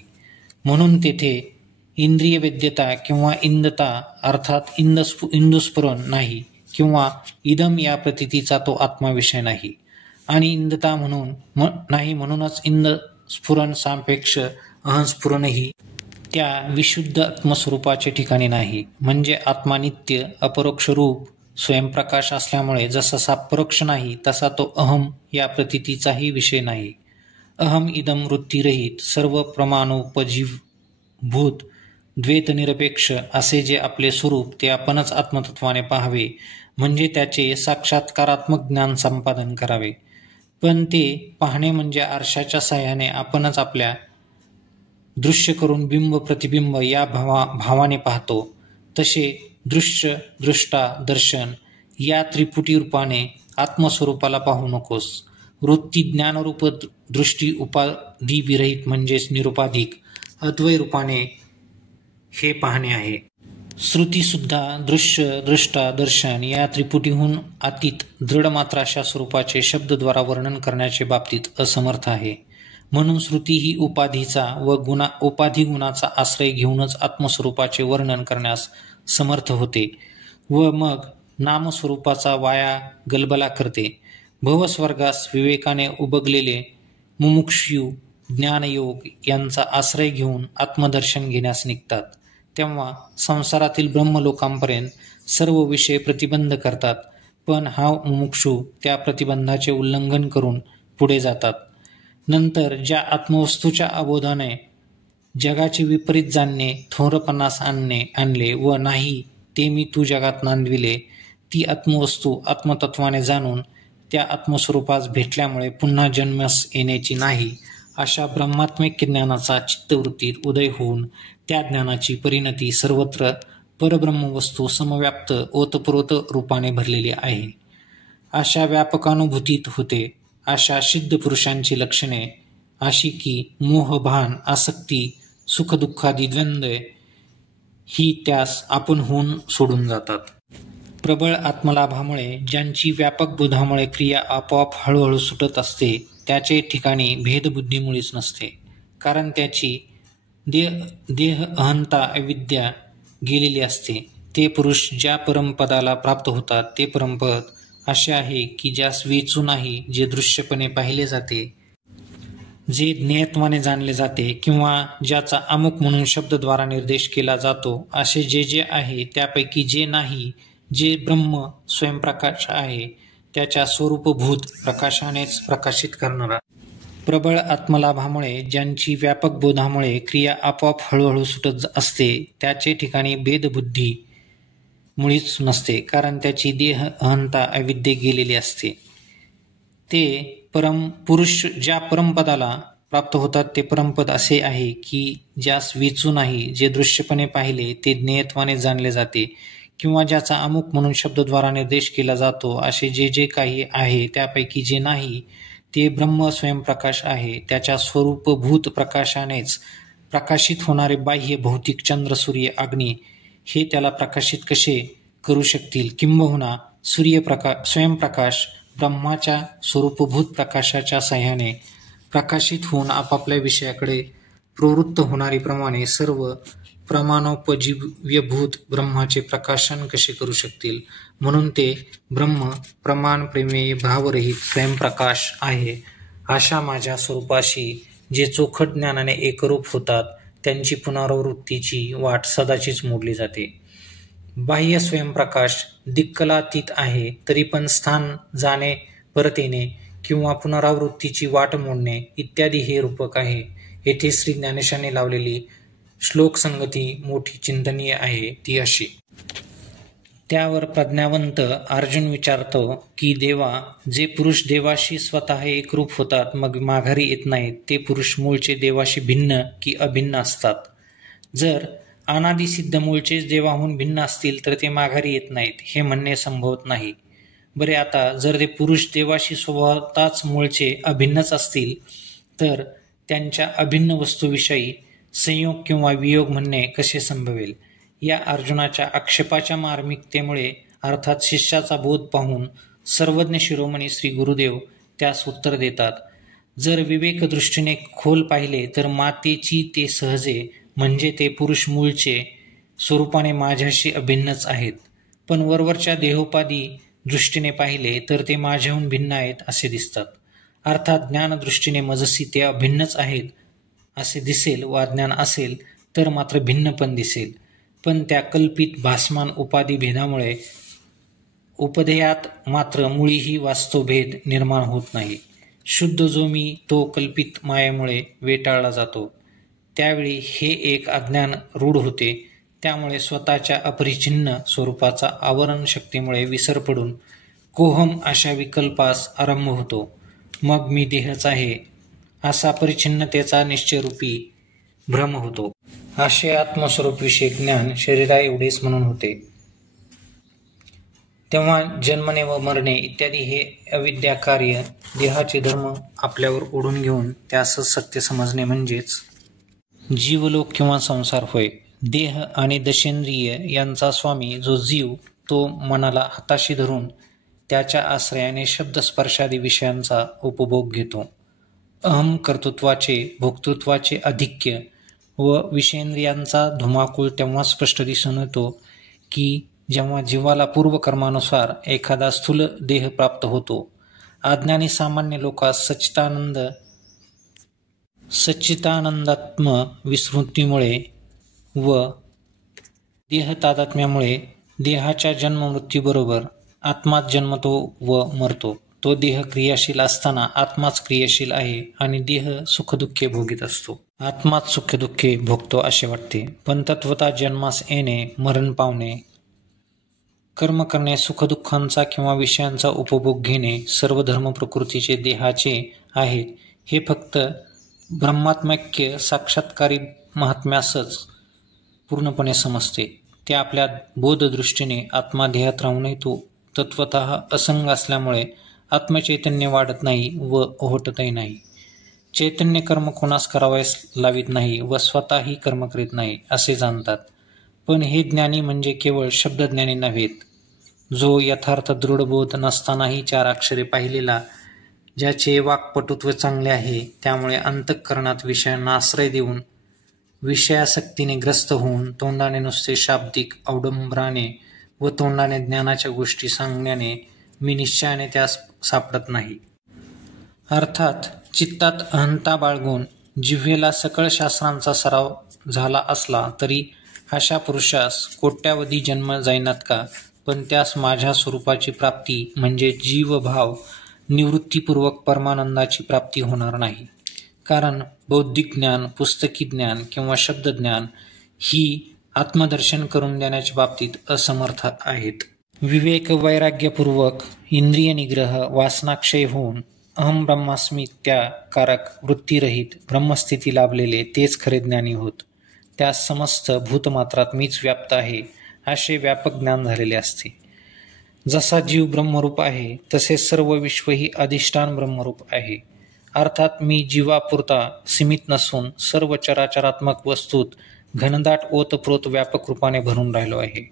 म्हणून तेथे इंद्रिय वेद्यता किंवा इंदता अर्थात इंदुस्फुरण नाही किंवा इदम या प्रतीतीचा तो आत्माविषय नाही. आणि इंदता नाही, म्हणूनच इंदस्फुरण सापेक्ष अहंस्फुरणही त्या विशुद्ध आत्मस्वरूपाचे ठिकाणी नाही. म्हणजे आत्मा नित्य अपरोक्ष रूप स्वयंप्रकाश असल्यामुळे जसा परोक्ष नाही तसा तो अहम या प्रतीतीचाही विषय नाही. अहम इदम वृत्तीरहित सर्व प्रमाणोपजीवभूत द्वैतनिरपेक्ष असे जे आपले स्वरूप ते आपणच आत्मतत्वाने पाहावे, म्हणजे त्याचे साक्षात्कारात्मक ज्ञान संपादन करावे. पण ते पाहणे म्हणजे आरशाच्या साह्याने आपणच आपल्या दृश्य करून बिंब प्रतिबिंब या भावाने पाहतो. तसे दृश्य दृष्टा दर्शन या त्रिपुटी रूपाने आत्मस्वरूपाला पाहू नकोस. वृत्ती ज्ञानरूप दृष्टी उपाधी विरहित म्हणजेच निरुपाधिक अद्वय रूपाने हे पाहणे आहे. श्रुती सुद्धा दृश्य दृष्टा दर्शन या त्रिपुटीहून अतीत दृढ मात्र अशा स्वरूपाचे शब्दद्वारा वर्णन करण्याचे बाबतीत असमर्थ आहे. म्हणून श्रुती ही उपाधीचा व उपाधी गुणाचा आश्रय घेऊनच आत्मस्वरूपाचे वर्णन करण्यास समर्थ होते व मग नामस्वरूपाचा वाया गलबला करते. भवस्वर्गास विवेकाने उबगलेले मुमुक्षू ज्ञानयोग यांचा आश्रय घेऊन आत्मदर्शन घेण्यास निघतात. तेव्हा संसारातील ब्रह्मलोकांपर्यंत सर्व विषय प्रतिबंध करतात, पण हा मुमुक्षू त्या प्रतिबंधाचे उल्लंघन करून पुढे जातात. नंतर ज्या आत्मवस्तूच्या अबोधाने जगाचे विपरीत जाणणे थोरपणास आणले व नाही ते मी तू जगात नांदविले, ती आत्मवस्तू आत्मतत्वाने जाणून त्या आत्मस्वरूपास भेटल्यामुळे पुन्हा जन्मस येण्याची नाही अशा ब्रह्मात्मिक ज्ञानाचा चित्तवृत्तीत उदय होऊन त्या ज्ञानाची परिणती सर्वत्र परब्रह्मवस्तू समव्याप्त ओतप्रोत रूपाने भरलेली आहे अशा व्यापकानुभूतीत होते. अशा सिद्ध पुरुषांची लक्षणे अशी की मोह भान आसक्ती सुखदुःखादी द्वंद्वे ही त्यास आपण होऊन सोडून जातात. प्रबळ आत्मलाभामुळे ज्यांची व्यापक बोधामुळे क्रिया आपोआप हळूहळू सुटत असते त्याचे ठिकाणी भेदबुद्धीमुळेच नसते, कारण त्याची देह अहंता अविद्या गेलेली असते. ते पुरुष ज्या परमपदाला प्राप्त होतात ते परमपद असे आहे की ज्यास वेचू नाही, जे दृश्यपणे पाहिले जाते, जे ज्ञेयत्वाने जाणले जाते किंवा ज्याचा अमुक म्हणून शब्दद्वारा निर्देश केला जातो, असे जे आहे त्यापैकी जे नाही, जे ब्रह्म स्वयंप्रकाश आहे त्याच्या स्वरूपभूत प्रकाशानेच प्रकाशित करणारा. प्रबळ आत्मलाभामुळे ज्यांची व्यापक बोधामुळे क्रिया आपोआप हळूहळू सुटत असते त्याचे ठिकाणी भेदबुद्धी मुळीच नसते, कारण त्याची देह अहंता अविद्ये गेलेली असते. ते पुरुष ज्या परमपदाला प्राप्त होतात ते परमपद असे आहे की ज्यास वेचू नाही, जे दृश्यपणे पाहिले ते ज्ञेयत्वाने जाणले जाते किंवा ज्याचा अमुक म्हणून शब्दद्वारा निर्देश केला जातो, असे जे काही आहे त्यापैकी जे नाही ते ब्रह्म स्वयंप्रकाश आहे. त्याच्या स्वरूपभूत प्रकाशानेच प्रकाशित होणारे बाह्य भौतिक चंद्र सूर्य अग्नी हे त्याला प्रकाशित कसे करू शकतील? किंबहुना स्वयंप्रकाश ब्रह्माच्या स्वरूपभूत प्रकाशाच्या साह्याने प्रकाशित होऊन आपापल्या विषयाकडे प्रवृत्त होणारी प्रमाणे सर्व प्रमाणोपजीव्यभूत ब्रह्माचे प्रकाशन कसे करू शकतील? म्हणून ते ब्रह्म प्रमाण प्रेमेय भावरहित स्वयंप्रकाश आहे. अशा माझ्या स्वरूपाशी जे चोखट ज्ञानाने एकरूप होतात त्यांची पुनरावृत्तीची वाट सदाचीच मोडली जाते. बाह्य स्वयंप्रकाश दिक्कलातीत आहे, तरी पण स्थान जाणे परत येणे किंवा पुनरावृत्तीची वाट मोडणे इत्यादी हे रूपक आहे. येथे श्री ज्ञानेशाने लावलेली श्लोकसंगती मोठी चिंतनीय आहे. ती अशी. त्यावर प्रज्ञावंत अर्जुन विचारतो की देवा, जे पुरुष देवाशी स्वतः एकरूप होतात मग माघारी येत नाहीत, ते पुरुष मूळचे देवाशी भिन्न की अभिन्न असतात? जर अनादिसिद्ध मूळचेच देवाहून भिन्न असतील तर ते माघारी येत नाहीत हे म्हणणे संभवत नाही. बरे, आता जर ते पुरुष देवाशी स्वभावतःच मूळचे अभिन्नच असतील तर त्यांच्या अभिन्न वस्तूविषयी संयोग किंवा वियोग म्हणणे कसे संभवेल? या अर्जुनाच्या आक्षेपाच्या मार्मिकतेमुळे अर्थात शिष्याचा बोध पाहून सर्वज्ञ शिरोमणी श्री गुरुदेव त्यास उत्तर देतात. जर विवेकदृष्टीने खोल पाहिले तर मातेची ते सहजे म्हणजे ते पुरुष मूळचे स्वरूपाने माझ्याशी अभिन्नच आहेत, पण वरवरच्या देहोपादी दृष्टीने पाहिले तर ते माझ्याहून भिन्न आहेत असे दिसतात. अर्थात ज्ञानदृष्टीने मजसी ते अभिन्नच आहेत असे दिसेल वा ज्ञान असेल तर मात्र भिन्न पण दिसेल, पण त्या कल्पित भासमान उपाधी भेदामुळे उपदेयात मात्र मुळीही वास्तव भेद निर्माण होत नाही. शुद्ध जो मी तो कल्पित मायेमुळे वेटाळला जातो. त्यावेळी हे एक अज्ञान रूढ होते. त्यामुळे स्वतःच्या अपरिच्छिन्न स्वरूपाचा आवरण शक्तीमुळे विसर पडून कोहम अशा विकल्पास आरंभ होतो. मग मी देहच आहे असा परिच्छिन्नतेचा निश्चयरूपी भ्रम होतो. असे आत्मस्वरूपविषयक ज्ञान शरीरा एवढेच म्हणून होते. तेव्हा जन्मणे व मरणे इत्यादी हे अविद्या कार्य देहाचे धर्म आपल्यावर ओढून घेऊन त्यास सत्य समजणे म्हणजेच जीवलोक किंवा संसार होय. देह आणि दशेंद्रिय यांचा स्वामी जो जीव तो मनाला हाताशी धरून त्याच्या आश्रयाने शब्दस्पर्शादी विषयांचा उपभोग घेतो. अहम कर्तृत्वाचे भोक्तृत्वाचे आधिक्य व विषयेंद्रियांचा धुमाकूळ तेव्हा स्पष्ट दिसून येतो की जेव्हा जीवाला पूर्वकर्मानुसार एखादा स्थूल देह प्राप्त होतो. अज्ञानी सामान्य लोकांस सच्चिदानंदात्म विस्मृतीमुळे व देह तादात्म्यामुळे देहाच्या जन्ममृत्यूबरोबर आत्माच जन्मतो व मरतो. तो देह क्रियाशील असताना आत्माच क्रियाशील आहे आणि देह सुखदुःखे भोगीत असतो. आत्माच सुखदुःखे भोगतो असे वाटते, पण तत्वतः जन्मास येणे, मरण पावणे, कर्म करणे, सुखदुःखांचा किंवा विषयांचा उपभोग घेणे सर्व धर्म प्रकृतीचे देहाचे आहेत हे फक्त ब्रह्मात्मैक्य साक्षात्कारी महात्म्यासच पूर्णपणे समजते. ते आपल्या बोधदृष्टीने आत्मा देहात राहूनही तो तत्वतः असंग असल्यामुळे आत्मचैतन्य वाढत नाही व ओहटतही नाही. चैतन्य कर्म कोणास करावयास लावित नाही व स्वतःही कर्म करीत नाही असे जाणतात. पण हे ज्ञानी म्हणजे केवळ शब्दज्ञानी नव्हेत, जो यथार्थ दृढबोध नसतानाही 4 अक्षरे पाहिलेला, ज्याचे वाक्पटुत्व चांगले आहे, त्यामुळे अंतःकरणात विषयांना आश्रय देऊन विषयासक्तीने ग्रस्त होऊन तोंडाने नुसते शाब्दिक अवडंबराने व तोंडाने ज्ञानाच्या गोष्टी सांगण्याने मी निश्चयाने त्यास सापडत नाही. अर्थात चित्तात अहंता बाळगून जिव्हेला सकळ शास्त्रांचा सराव झाला असला तरी अशा पुरुषास कोट्यावधी जन्म जाईनात का, पण त्यास माझ्या स्वरूपाची प्राप्ती म्हणजे जीवभाव निवृत्तीपूर्वक परमानंदाची प्राप्ती होणार नाही. कारण बौद्धिक ज्ञान, पुस्तकी ज्ञान किंवा शब्दज्ञान ही आत्मदर्शन करून देण्याच्या बाबतीत असमर्थ आहेत. विवेक वैराग्यपूर्वक इंद्रिय निग्रह वासनाक्षय होऊन अहम ब्रह्मास्मित्या कारक वृत्तीरहित ब्रह्मस्थिती लाभलेले तेच खरे ज्ञानी होत. त्या समस्त भूतमात्रात मीच व्याप्त आहे असे व्यापक ज्ञान झालेले असते. जसा जीव ब्रह्मरूप आहे तसे सर्व विश्वही अधिष्ठान ब्रह्मरूप आहे. अर्थात मी जीवापुरता सीमित नसून सर्व चराचरात्मक वस्तूत घनदाट ओतप्रोत व्यापक रूपाने भरून राहिलो आहे.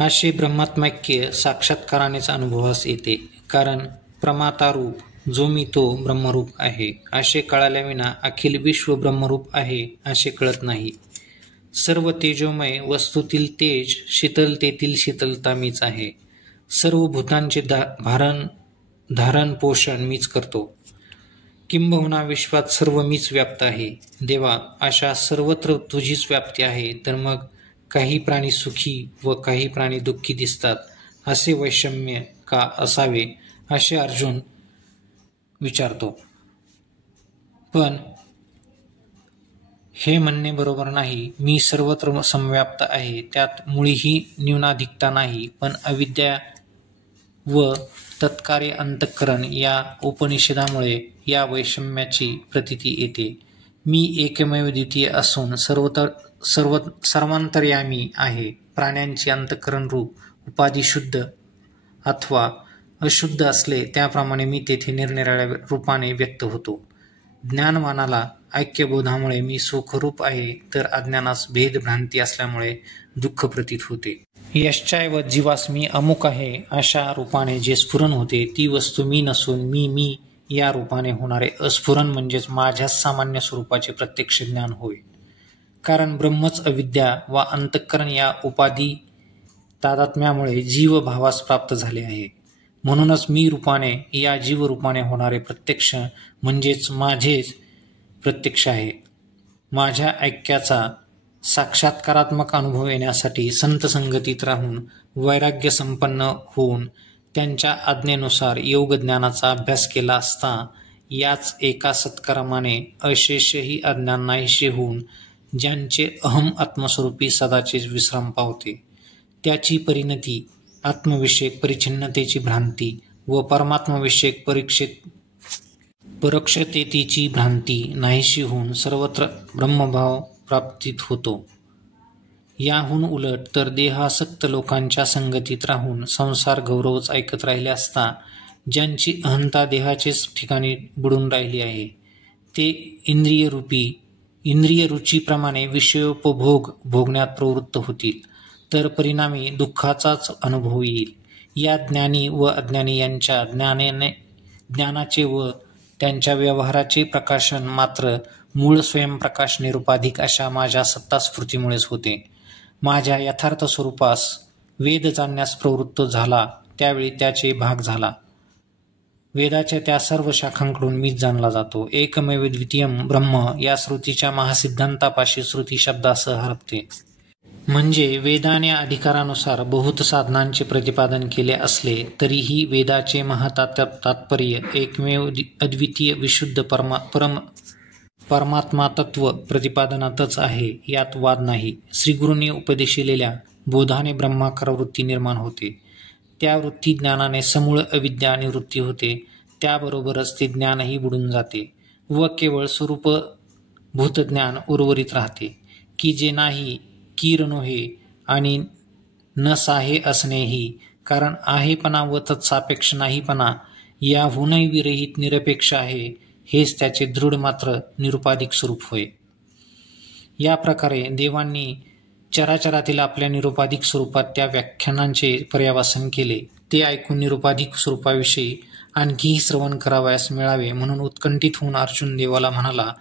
असे ब्रह्मात्मैक्य साक्षात्कारानेच अनुभवास येते. कारण प्रमातारूप जो मी तो ब्रह्मरूप आहे असे कळाल्याविना अखिल विश्व ब्रह्मरूप आहे असे कळत नाही. सर्व तेजोमय वस्तूतील तेज, शीतलतेतील शीतलता मीच आहे. सर्व भूतांचे धारण पोषण मीच करतो. किंबहुना विश्वात सर्व मीच व्याप्त आहे. देवा, अशा सर्वत्र तुझीच व्याप्ती आहे, तर मग काही प्राणी सुखी व काही प्राणी दुःखी दिसतात असे वैषम्य का असावे असे अर्जुन विचारतो. पण हे म्हणणे बरोबर नाही. मी सर्वत्र समव्याप्त आहे, त्यात मुळीही न्यूनाधिकता नाही. पण अविद्या व तत्कार्य अंतःकरण या उपनिषदामुळे या वैषम्याची प्रतीती येते. मी एकमेव द्वितीय असून सर्वांतर्यामी आहे. प्राण्यांची अंतःकरण रूप उपाधी शुद्ध अथवा अशुद्ध असले त्याप्रमाणे मी तेथे निरनिराळ्या रूपाने व्यक्त होतो. ज्ञानवानाला ऐक्यबोधामुळे मी सुखरूप आहे, तर अज्ञानास भेदभ्रांती असल्यामुळे दुःख प्रतीत होते. यश्चायवत जीवास मी अमुक आहे अशा रूपाने जे स्फुरण होते, ती वस्तू मी नसून मी या रूपाने होणारे अस्फुरण म्हणजेच माझ्याच सामान्य स्वरूपाचे प्रत्यक्ष ज्ञान होय. कारण ब्रह्मच अविद्या वा अंतःकरण या उपाधी तादात्म्यामुळे जीवभावास प्राप्त झाले आहे. म्हणूनच मी रूपाने या जीवरूपाने होणारे प्रत्यक्ष म्हणजेच माझेच प्रत्यक्ष आहे. माझ्या ऐक्याचा साक्षात्कारात्मक अनुभव येण्यासाठी संत संगतीत राहून वैराग्य संपन्न होऊन त्यांच्या आज्ञेनुसार योगज्ञानाचा अभ्यास केला असता याच एका सत्कर्माने अशेषही अज्ञान नाहीसे होऊन ज्यांचे अहम आत्मस्वरूपी सदाचेच विश्राम पावते, त्याची परिणती आत्मविषयक परिच्छिन्नतेची भ्रांती व परमात्मविषयक परोक्षतेची भ्रांती नाहीशी होऊन सर्वत्र ब्रह्मभाव प्राप्तीत होतो. याहून उलट तर देहासक्त लोकांच्या संगतीत राहून संसार गौरवच ऐकत राहिले असता ज्यांची अहंता देहाचेच ठिकाणी बुडून राहिली आहे, ते इंद्रिय रुचीप्रमाणे विषयोपभोग भोगण्यात प्रवृत्त होतील, तर परिणामी दुःखाचाच अनुभव येईल. या ज्ञानी व अज्ञानी यांच्या ज्ञानाचे व त्यांच्या व्यवहाराचे प्रकाशन मात्र मूळ स्वयंप्रकाश निरुपाधिक अशा माझ्या सत्तास्फूर्तीमुळेच होते. माझ्या यथार्थ स्वरूपास वेद जाणण्यास प्रवृत्त झाला त्यावेळी त्याचे भाग झाला. वेदाच्या त्या सर्व शाखांकडून मीच जाणला जातो. एकमेव द्वितीयम ब्रह्म या श्रुतीच्या महासिद्धांतापाशी श्रुती शब्दासह हरपते. म्हणजे वेदाने अधिकारानुसार बहुत साधनांचे प्रतिपादन केले असले तरीही वेदाचे महत्तात्पर्य एकमेव अद्वितीय विशुद्ध परमात्मा तत्व प्रतिपादनातच आहे, यात वाद नाही. श्रीगुरूंनी उपदेशिलेल्या बोधाने ब्रह्माकार वृत्ती निर्माण होते. त्या वृत्ती ज्ञानाने समूळ अविद्या निवृत्ती होते. त्याबरोबरच ते ज्ञानही बुडून जाते व केवळ स्वरूपभूत ज्ञान उर्वरित राहते, की जे नाही कीर नोहे आणि न साहे असणेही. कारण आहेपणा व तत्सापेक्ष नाहीपणा याहूनही विरहित निरपेक्ष आहे, हेच त्याचे दृढ मात्र निरुपाधिक स्वरूप होय. या प्रकारे देवांनी चराचरातील आपल्या निरुपाधिक स्वरूपात त्या व्याख्यानांचे पर्यावसन केले. ते ऐकून निरुपाधिक स्वरूपाविषयी आणखीही श्रवण करावयास मिळावे म्हणून उत्कंठित होऊन अर्जुन देवाला म्हणाला,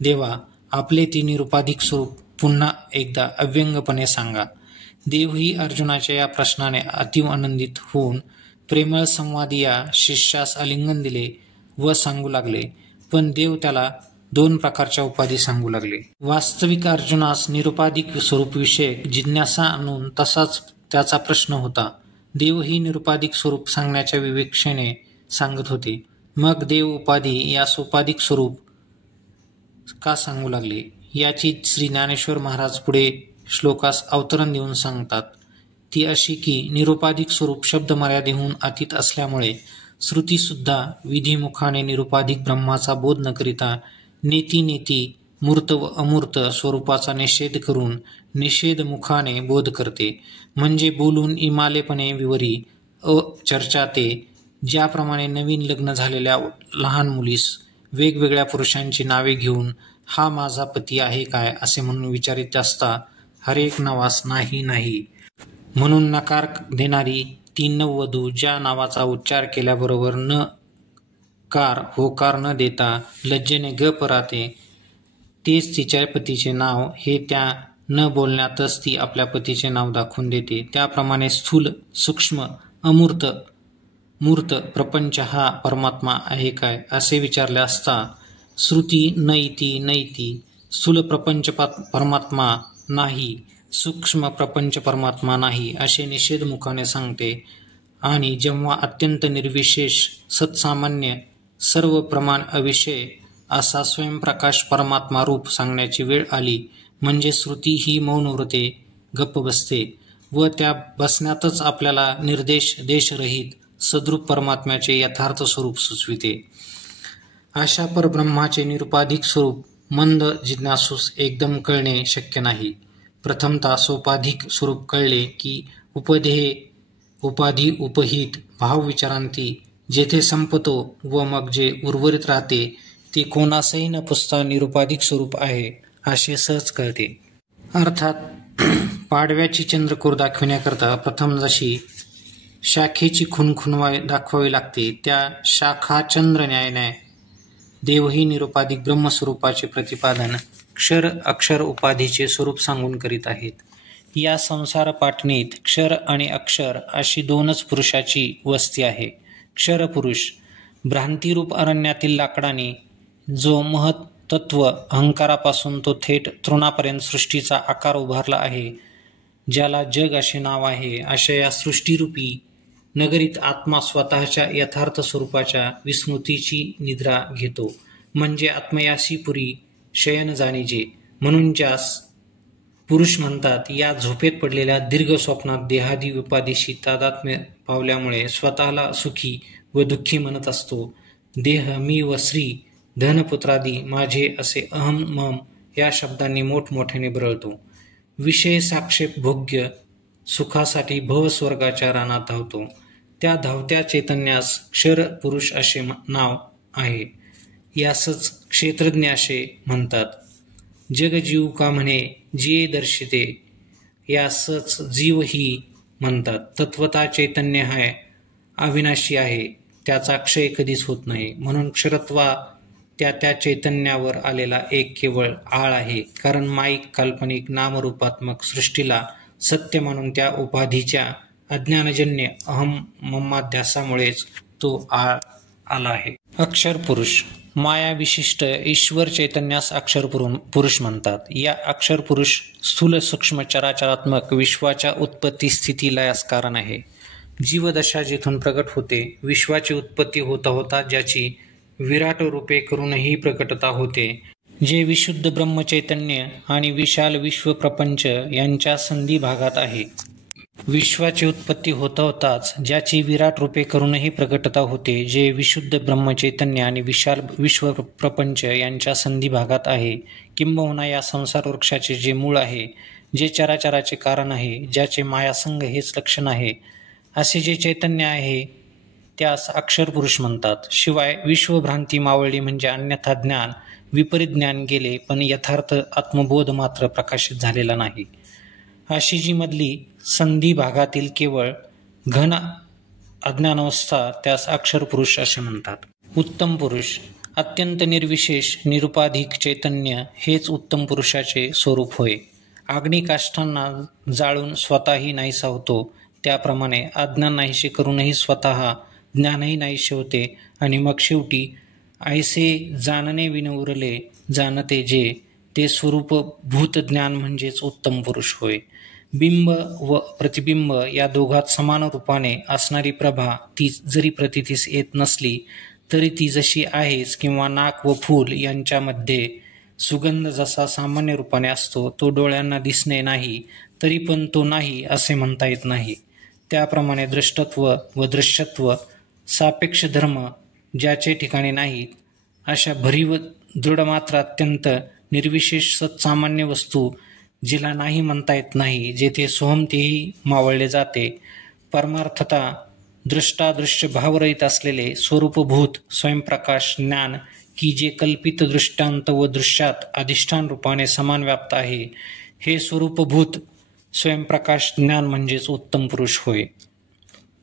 देवा, आपले ती निरुपाधिक स्वरूप पुन्हा एकदा अव्यंगपणे सांगा. देवही अर्जुनाच्या या प्रश्नाने अतीव आनंदित होऊन प्रेमळ संवादी या शिष्यास आलिंगन दिले व सांगू लागले. पण देव त्याला 2 प्रकारच्या उपाधी सांगू लागले. वास्तविक अर्जुनास निरुपाधिक स्वरूपविषयक जिज्ञासा आणून तसाच त्याचा प्रश्न होता. देवही निरुपाधिक स्वरूप सांगण्याच्या विवेक्षेने सांगत होते. मग देव उपाधी या सोपाधिक स्वरूप का सांगू लागले याची श्री ज्ञानेश्वर महाराज पुढे श्लोकास अवतरण देऊन सांगतात. ती अशी की निरुपाधिक स्वरूप शब्द मर्यादेहून अतीत असल्यामुळे श्रुतीसुद्धा विधिमुखाने निरुपाधिक ब्रह्माचा बोध न करिता नेती मूर्त व अमूर्त स्वरूपाचा निषेध करून निषेधमुखाने बोध करते. म्हणजे बोलून इमालेपणे विवरी चर्चा ते ज्याप्रमाणे नवीन लग्न झालेल्या लहान मुलीस वेगवेगळ्या पुरुषांची नावे घेऊन हा माझा पती आहे काय असे म्हणून विचारित असता हरेक नावास नाही म्हणून नकार देणारी ती नववधू ज्या नावाचा उच्चार केल्याबरोबर न कार होकार न देता लज्जेने गप राहते, तेच तिच्या पतीचे नाव हे त्या न बोलण्यातच ती आपल्या पतीचे नाव दाखवून देते. त्याप्रमाणे स्थूल, सूक्ष्म, अमूर्त, मूर्त प्रपंच हा परमात्मा आहे काय असे विचारले असता श्रुती नैती स्थूल प्रपंच परमात्मा नाही, सूक्ष्म प्रपंच परमात्मा नाही असे निषेधमुखाने सांगते. आणि जेव्हा अत्यंत निर्विशेष सत्सामान्य सर्व प्रमाण अविषय असा स्वयंप्रकाश परमात्मा रूप सांगण्याची वेळ आली म्हणजे श्रुती ही मौन व्रते गप्प बसते व त्या बसण्यातच आपल्याला निर्देश देशरहित सद्रूप परमात्म्याचे यथार्थ स्वरूप सुचविते. अशा परब्रह्माचे निरुपाधिक स्वरूप मंद जिज्ञासूस एकदम कळणे शक्य नाही. प्रथमतः सोपाधिक स्वरूप कळले की उपाधी उपहित भावविचारांती जेथे संपतो व मग जे उर्वरित राहते ते कोणासही न पुसता निरुपाधिक स्वरूप आहे असे सहज कळते. अर्थात पाडव्याची चंद्रकोर दाखविण्याकरता प्रथम जशी शाखेची खूण दाखवावी लागते, त्या शाखाचंद्र न्यायाने देवही निरुपाधिक ब्रह्मस्वरूपाचे प्रतिपादन क्षर अक्षर उपाधीचे स्वरूप सांगून करीत आहेत. या संसार पाटणीत क्षर आणि अक्षर अशी दोनच पुरुषाची वस्ती आहे. क्षर पुरुष भ्रांतिरूप अरण्यातील लाकडाने जो महत्त्व अहंकारापासून तो थेट तृणापर्यंत सृष्टीचा आकार उभारला आहे, ज्याला जग असे नाव आहे, अशा या सृष्टीरूपी नगरीत आत्मा स्वतःच्या यथार्थ स्वरूपाच्या विस्मृतीची निद्रा घेतो. म्हणजे आत्मयाशी पुरी शयन जाणीजे, म्हणून ज्यास पुरुष म्हणतात. या झोपेत पडलेल्या दीर्घ स्वप्नात देहादी उपाधीशी तादात्म्य पावल्यामुळे स्वतःला सुखी व दुःखी म्हणत असतो. देह, मी व स्त्री, धनपुत्रादी माझे असे अहम मम या शब्दांनी मोठमोठ्याने बरळतो. विषय साक्षेप भोग्य सुखासाठी भवस्वर्गाच्या रानात धावतो. त्या धावत्या चैतन्यास क्षर पुरुष असे नाव आहे. यासच क्षेत्रज्ञ असे म्हणतात. जग जीव का म्हणे जिये दर्शिते, यासच जीवही म्हणतात. तत्वता चैतन्य आहे, अविनाशी आहे, त्याचा क्षय कधीच होत नाही. म्हणून क्षरत्वा त्या चैतन्यावर आलेला एक केवळ आळ आहे. कारण माईक काल्पनिक नामरूपात्मक सृष्टीला सत्य मानून त्या उपाधीच्या अज्ञानजन्य अहम ममाध्यासामुळेच तो आळ आला आहे. अक्षर पुरुष माया विशिष्ट ईश्वर चैतन्यास अक्षर पुरुष म्हणतात. या अक्षर पुरुष स्थूल सूक्ष्म चराचरात्मक विश्वाच्या उत्पत्ती स्थिती लयास कारण आहे. जीवदशा जेथून प्रकट होते, विश्वाची उत्पत्ती होता होता ज्याची विराट रूपे करूनही प्रकटता होते, जे विशुद्ध ब्रह्मचैतन्य आणि विशाल विश्वप्रपंच यांच्या संधी भागात आहे. विश्वाची उत्पत्ती होता होताच ज्याची विराट रूपे करूनही प्रकटता होते, जे विशुद्ध ब्रह्मचैतन्य आणि विशाल विश्वप्रपंच यांच्या संधी भागात आहे. किंबहुना या संसार वृक्षाचे जे मूळ आहे, जे चराचराचे कारण आहे, ज्याचे मायासंग हेच लक्षण आहे, असे जे चैतन्य आहे, त्यास अक्षर पुरुष म्हणतात. शिवाय विश्वभ्रांती मावळली म्हणजे अन्यथा ज्ञान, विपरीत ज्ञान गेले, पण यथार्थ आत्मबोध मात्र प्रकाशित झालेला नाही. अशी जी मधली संधी भागातील केवळ घन अज्ञानावस्था, त्यास अक्षर पुरुष असे म्हणतात. उत्तम पुरुष अत्यंत निर्विशेष निरुपाधिक चैतन्य हेच उत्तम पुरुषाचे स्वरूप होय. अग्निकाष्ठांना जाळून स्वतःही नाहीसा होतो, त्याप्रमाणे अज्ञान नाहीसे करूनही स्वतः ज्ञानही नाहीसे होते आणि मग शेवटी ऐसे जाणणे विन उरले जाणते जे, ते स्वरूपभूत ज्ञान म्हणजेच उत्तम पुरुष होय. बिंब व प्रतिबिंब या दोघात समान रूपाने असणारी प्रभा ती जरी प्रतीतीस येत नसली तरी ती जशी आहेच, किंवा नाक व फूल यांच्यामध्ये सुगंध जसा सामान्य रूपाने असतो, तो डोळ्यांना दिसणे नाही तरी पण तो नाही असे म्हणता येत नाही. त्याप्रमाणे दृष्टत्व व दृश्यत्व सापेक्ष धर्म ज्याचे ठिकाणी नाहीत, अशा भरीव दृढ मात्र अत्यंत निर्विशेष सत्सामान्य वस्तू जिला नाही म्हणता येत नाही, जेथे सोहम तेही मावळले जाते, परमार्थता दृष्टादृश्य भावरहित असलेले स्वरूपभूत स्वयंप्रकाश ज्ञान की जे कल्पित दृष्टांत व दृश्यात अधिष्ठान रूपाने समान व्याप्त आहे, हे स्वरूपभूत स्वयंप्रकाश ज्ञान म्हणजेच उत्तम पुरुष होय.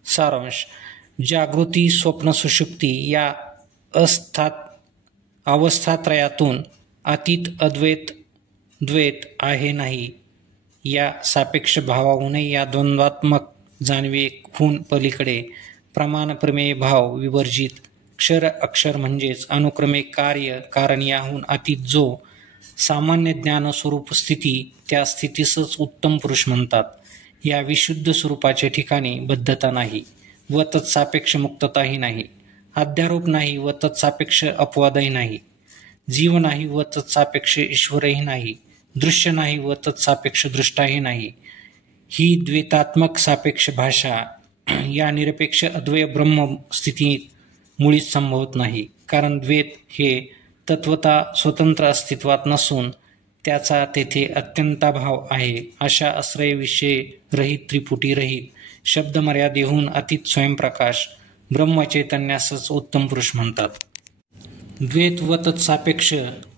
सारांश: जागृती, स्वप्न, सुषुप्ती या अवस्थात्रयातून अतीत अद्वैत द्वैत आहे नाही, या सापेक्ष भावाहूनही या द्वंद्वात्मक जाणीवेहून पलीकडे प्रमाण प्रमेय भाव विवर्जित क्षर अक्षर म्हणजेच अनुक्रमे कार्य कारण याहून अतीत जो सामान्य ज्ञान स्वरूप स्थिती, त्या स्थितीसच उत्तम पुरुष म्हणतात. या विशुद्ध स्वरूपाच्या ठिकाणी बद्धता नाही व तत्सापेक्ष मुक्तताही नाही, अध्यारोप नाही व तत्सापेक्ष अपवादही नाही, जीव नाही व तत्सापेक्ष ईश्वरही नाही, दृश्य नाही व तत्सापेक्ष दृष्टाही नाही. ही द्वैतात्मक सापेक्ष भाषा या निरपेक्ष अद्वय ब्रह्म स्थितीत मुळीच संभवत नाही. कारण द्वैत हे तत्वता स्वतंत्र अस्तित्वात नसून त्याचा तेथे अत्यंताभाव आहे. अशा आश्रय विषय रहित, त्रिपुटी रहित, शब्दमर्यादेहून अतीत स्वयंप्रकाश ब्रह्मचैतन्यासच उत्तम पुरुष म्हणतात. द्वैत व तत्सापेक्ष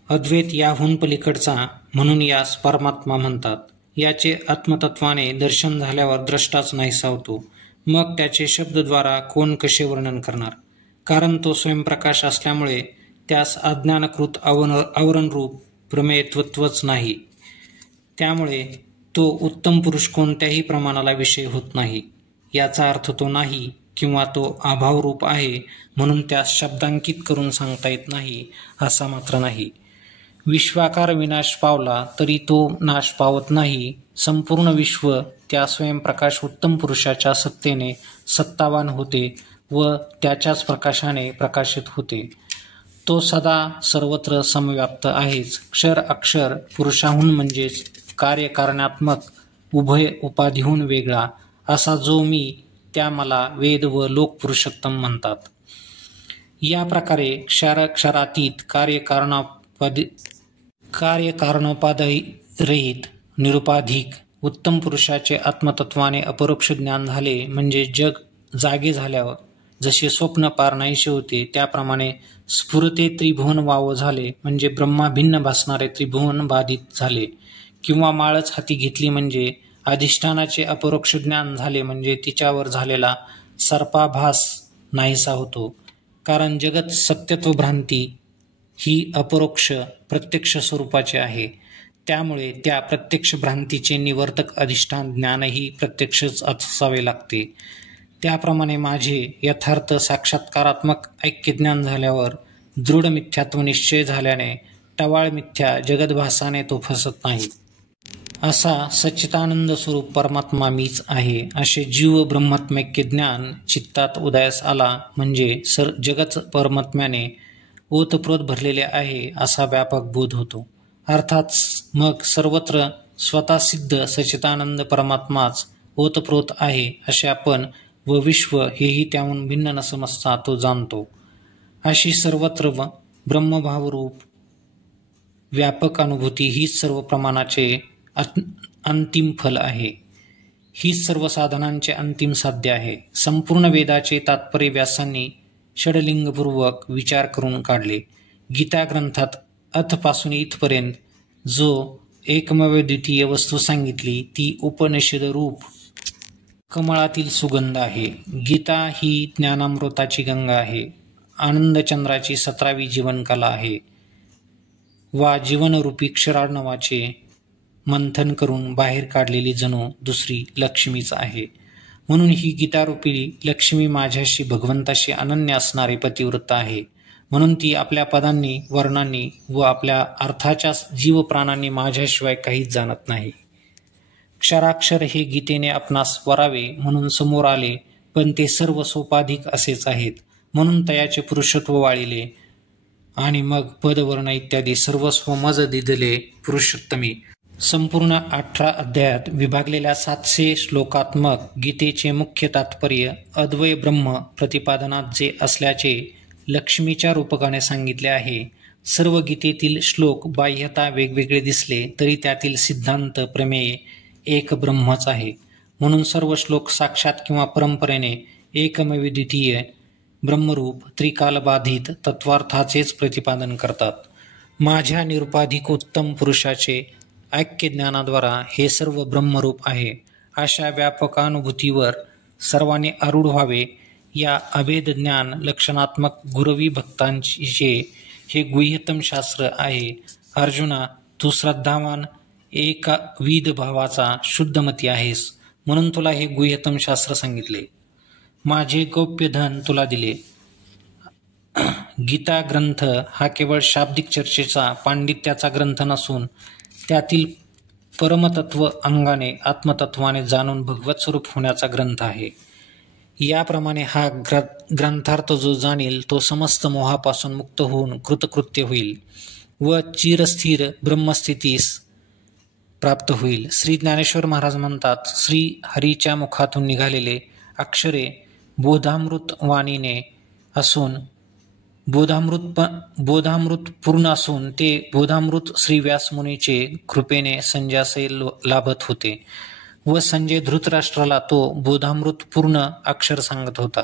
अद्वैत याहून पलीकडचा, म्हणून यास परमात्मा म्हणतात. याचे आत्मतत्वाने दर्शन झाल्यावर द्रष्टाच नाहीसा होतो. मग त्याचे शब्दद्वारा कोण कसे वर्णन करणार? कारण तो स्वयंप्रकाश असल्यामुळे त्यास अज्ञानकृत आवरणरूप प्रमेयत्वच नाही. त्यामुळे तो उत्तम पुरुष कोणत्याही प्रमाणाला विषय होत नाही. याचा अर्थ तो नाही किंवा तो अभावरूप आहे म्हणून त्यास शब्दांकित करून सांगता येत नाही असा मात्र नाही. विश्वाकार विनाश पावला तरी तो नाश पावत नाही. संपूर्ण विश्व त्या स्वयंप्रकाश उत्तम पुरुषाच्या सत्तेने सत्तावान होते व त्याच्याच प्रकाशाने प्रकाशित होते. तो सदा सर्वत्र समव्याप्त आहेच. क्षर अक्षर पुरुषाहून म्हणजेच कार्यकारणात्मक उभय उपाधीहून वेगळा असा जो मी, त्या मला वेद व लोक पुरुषोत्तम म्हणतात. या प्रकारे क्षराक्षरातीत कार्यकारणोपाधिरहित निरुपाधिक उत्तम पुरुषाचे आत्मतत्वाने अपरोक्ष ज्ञान झाले म्हणजे जग जागे झाल्यावर जसे स्वप्न पार नाहीसे होते त्याप्रमाणे स्फुरते त्रिभुवन वाव झाले म्हणजे ब्रह्माभिन्न भासणारे त्रिभुवन बाधित झाले. किंवा माळच हाती घेतली म्हणजे अधिष्ठानाचे अपरोक्ष ज्ञान झाले म्हणजे तिच्यावर झालेला सर्पाभास नाहीसा होतो. कारण जगत सत्यत्व भ्रांती ही अपरोक्ष प्रत्यक्ष स्वरूपाचे आहे. त्यामुळे त्या प्रत्यक्ष भ्रांतीचे निवर्तक अधिष्ठान ज्ञानही प्रत्यक्षच असावे लागते. त्याप्रमाणे माझे यथार्थ साक्षात्कारात्मक ऐक्यज्ञान झाल्यावर दृढ मिथ्यात्व निश्चय झाल्याने टवाळ मिथ्या जगद्भासाने तो फसत नाही. असा सच्चिदानंद स्वरूप परमात्मा मीच आहे असे जीव ब्रह्मात्मैक्य ज्ञान चित्तात उदयास आला म्हणजे जगत परमात्म्याने ओतप्रोत भरलेले आहे असा व्यापक बोध होतो. अर्थात मग सर्वत्र स्वतःसिद्ध सच्चिदानंद परमात्माच ओतप्रोत आहे असे आपण व विश्व हेही त्याहून भिन्न न समजता तो जाणतो. अशी सर्वत्र ब्रह्मभावरूप व्यापक अनुभूती हीच सर्व प्रमाणाचे अंतिम फल आहे. हीच सर्व साधनांचे अंतिम साध्य आहे. संपूर्ण वेदाचे तात्पर्य व्यासांनी षडलिंगपूर्वक विचार करून काढले. गीता ग्रंथात अथपासून इथपर्यंत जो एकमेव द्वितीय वस्तू सांगितली ती उपनिषद रूप कमळातील सुगंध आहे. गीता ही ज्ञानामृताची गंगा आहे. आनंदचंद्राची 17वी जीवनकला आहे. वा जीवनरूपी क्षरार्णवाचे मंथन करून बाहेर काढलेली जणू दुसरी लक्ष्मीच आहे. म्हणून ही गीतारूपी लक्ष्मी माझ्याशी भगवंताशी अनन्य असणारे पतिव्रत आहे. म्हणून ती आपल्या पदांनी वर्णांनी व आपल्या अर्थाच्या जीवप्राणांनी माझ्याशिवाय काहीच जाणत नाही. क्षराक्षर हे गीतेने आपणास वरावे म्हणून समोर आले पण ते सर्व सोपाधिक असेच आहेत. म्हणून तयाचे पुरुषत्व वाळिले आणि मग पदवर्ण इत्यादी सर्वस्व मज दिदले पुरुषोत्तमी. संपूर्ण 18 अध्यायात विभागलेल्या 700 श्लोकात्मक गीतेचे मुख्य तात्पर्य अद्वय ब्रह्म प्रतिपादनात जे असल्याचे लक्ष्मीच्या रूपकाने सांगितले आहे. सर्व गीतेतील श्लोक बाह्यता वेगवेगळे दिसले तरी त्यातील सिद्धांत प्रमेय एक ब्रह्मच आहे. म्हणून सर्व श्लोक साक्षात किंवा परंपरेने एकमेव द्वितीय ब्रह्मरूप त्रिकालबाधित तत्वार्थाचेच प्रतिपादन करतात. माझ्या निरुपाधिक उत्तम पुरुषाचे ऐक्य ज्ञानाद्वारा हे सर्व ब्रह्मरूप आहे अशा व्यापकानुभूतीवर सर्वांनी आरूढ व्हावे. या अभेद ज्ञान लक्षणात्मक गुरवी भक्तांचे हे गुह्यतम शास्त्र आहे. अर्जुना, तू श्रद्धावान एकविध भावाचा शुद्धमती आहेस म्हणून तुला हे गुह्यतम शास्त्र सांगितले. माझे गौप्य धन तुला दिले. गीता ग्रंथ हा केवळ शाब्दिक चर्चेचा पांडित्याचा ग्रंथ नसून त्यातील परमतत्व अंगाने आत्मतत्वाने जाणून भगवत स्वरूप होण्याचा ग्रंथ आहे. याप्रमाणे हा ग्रंथार्थ जो जाणील तो समस्त मोहापासून मुक्त होऊन कृतकृत्य होईल व चिरस्थिर ब्रह्मस्थितीस प्राप्त होईल. श्री ज्ञानेश्वर महाराज म्हणतात, श्री हरीच्या मुखातून निघालेले अक्षरे बोधामृत वाणीने असून बोधामृत पूर्ण असून ते बोधामृत श्री व्यासमुनीचे कृपेने संजयासे लाभत होते व संजय धृतराष्ट्राला तो बोधामृत पूर्ण अक्षर सांगत होता.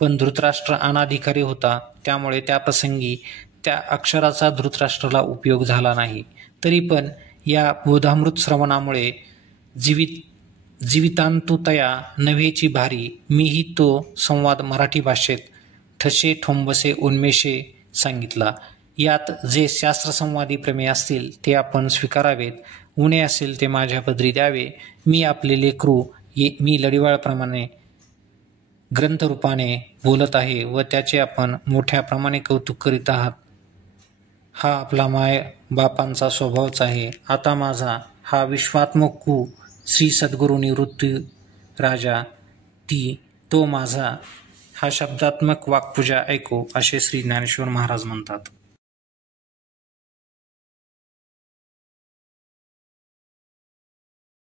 पण धृतराष्ट्र अनाधिकारी होता त्यामुळे त्या प्रसंगी त्या अक्षराचा धृतराष्ट्राला उपयोग झाला नाही. तरी पण या बोधामृत श्रवणामुळे जीवितांतुतया नव्हेची भारी मीही तो संवाद मराठी भाषेत ठसे ठोंबसे उन्मेषे सांगितला. यात जे शास्त्रसंवादी प्रमेय असतील ते आपण स्वीकारावेत, उणे असेल ते माझ्या पदरी द्यावे. मी आपले लेकरू मी लढीवाळप्रमाणे ग्रंथरूपाने बोलत आहे व त्याचे आपण मोठ्या प्रमाणे कौतुक करीत आहात. हा आपला बापांचा स्वभावच आहे. आता माझा हा विश्वात्मक कू श्री सद्गुरू निवृत्ती राजा तो माझा हा शब्दात्मक वाक्पूजा ऐको, असे श्री ज्ञानेश्वर महाराज म्हणतात.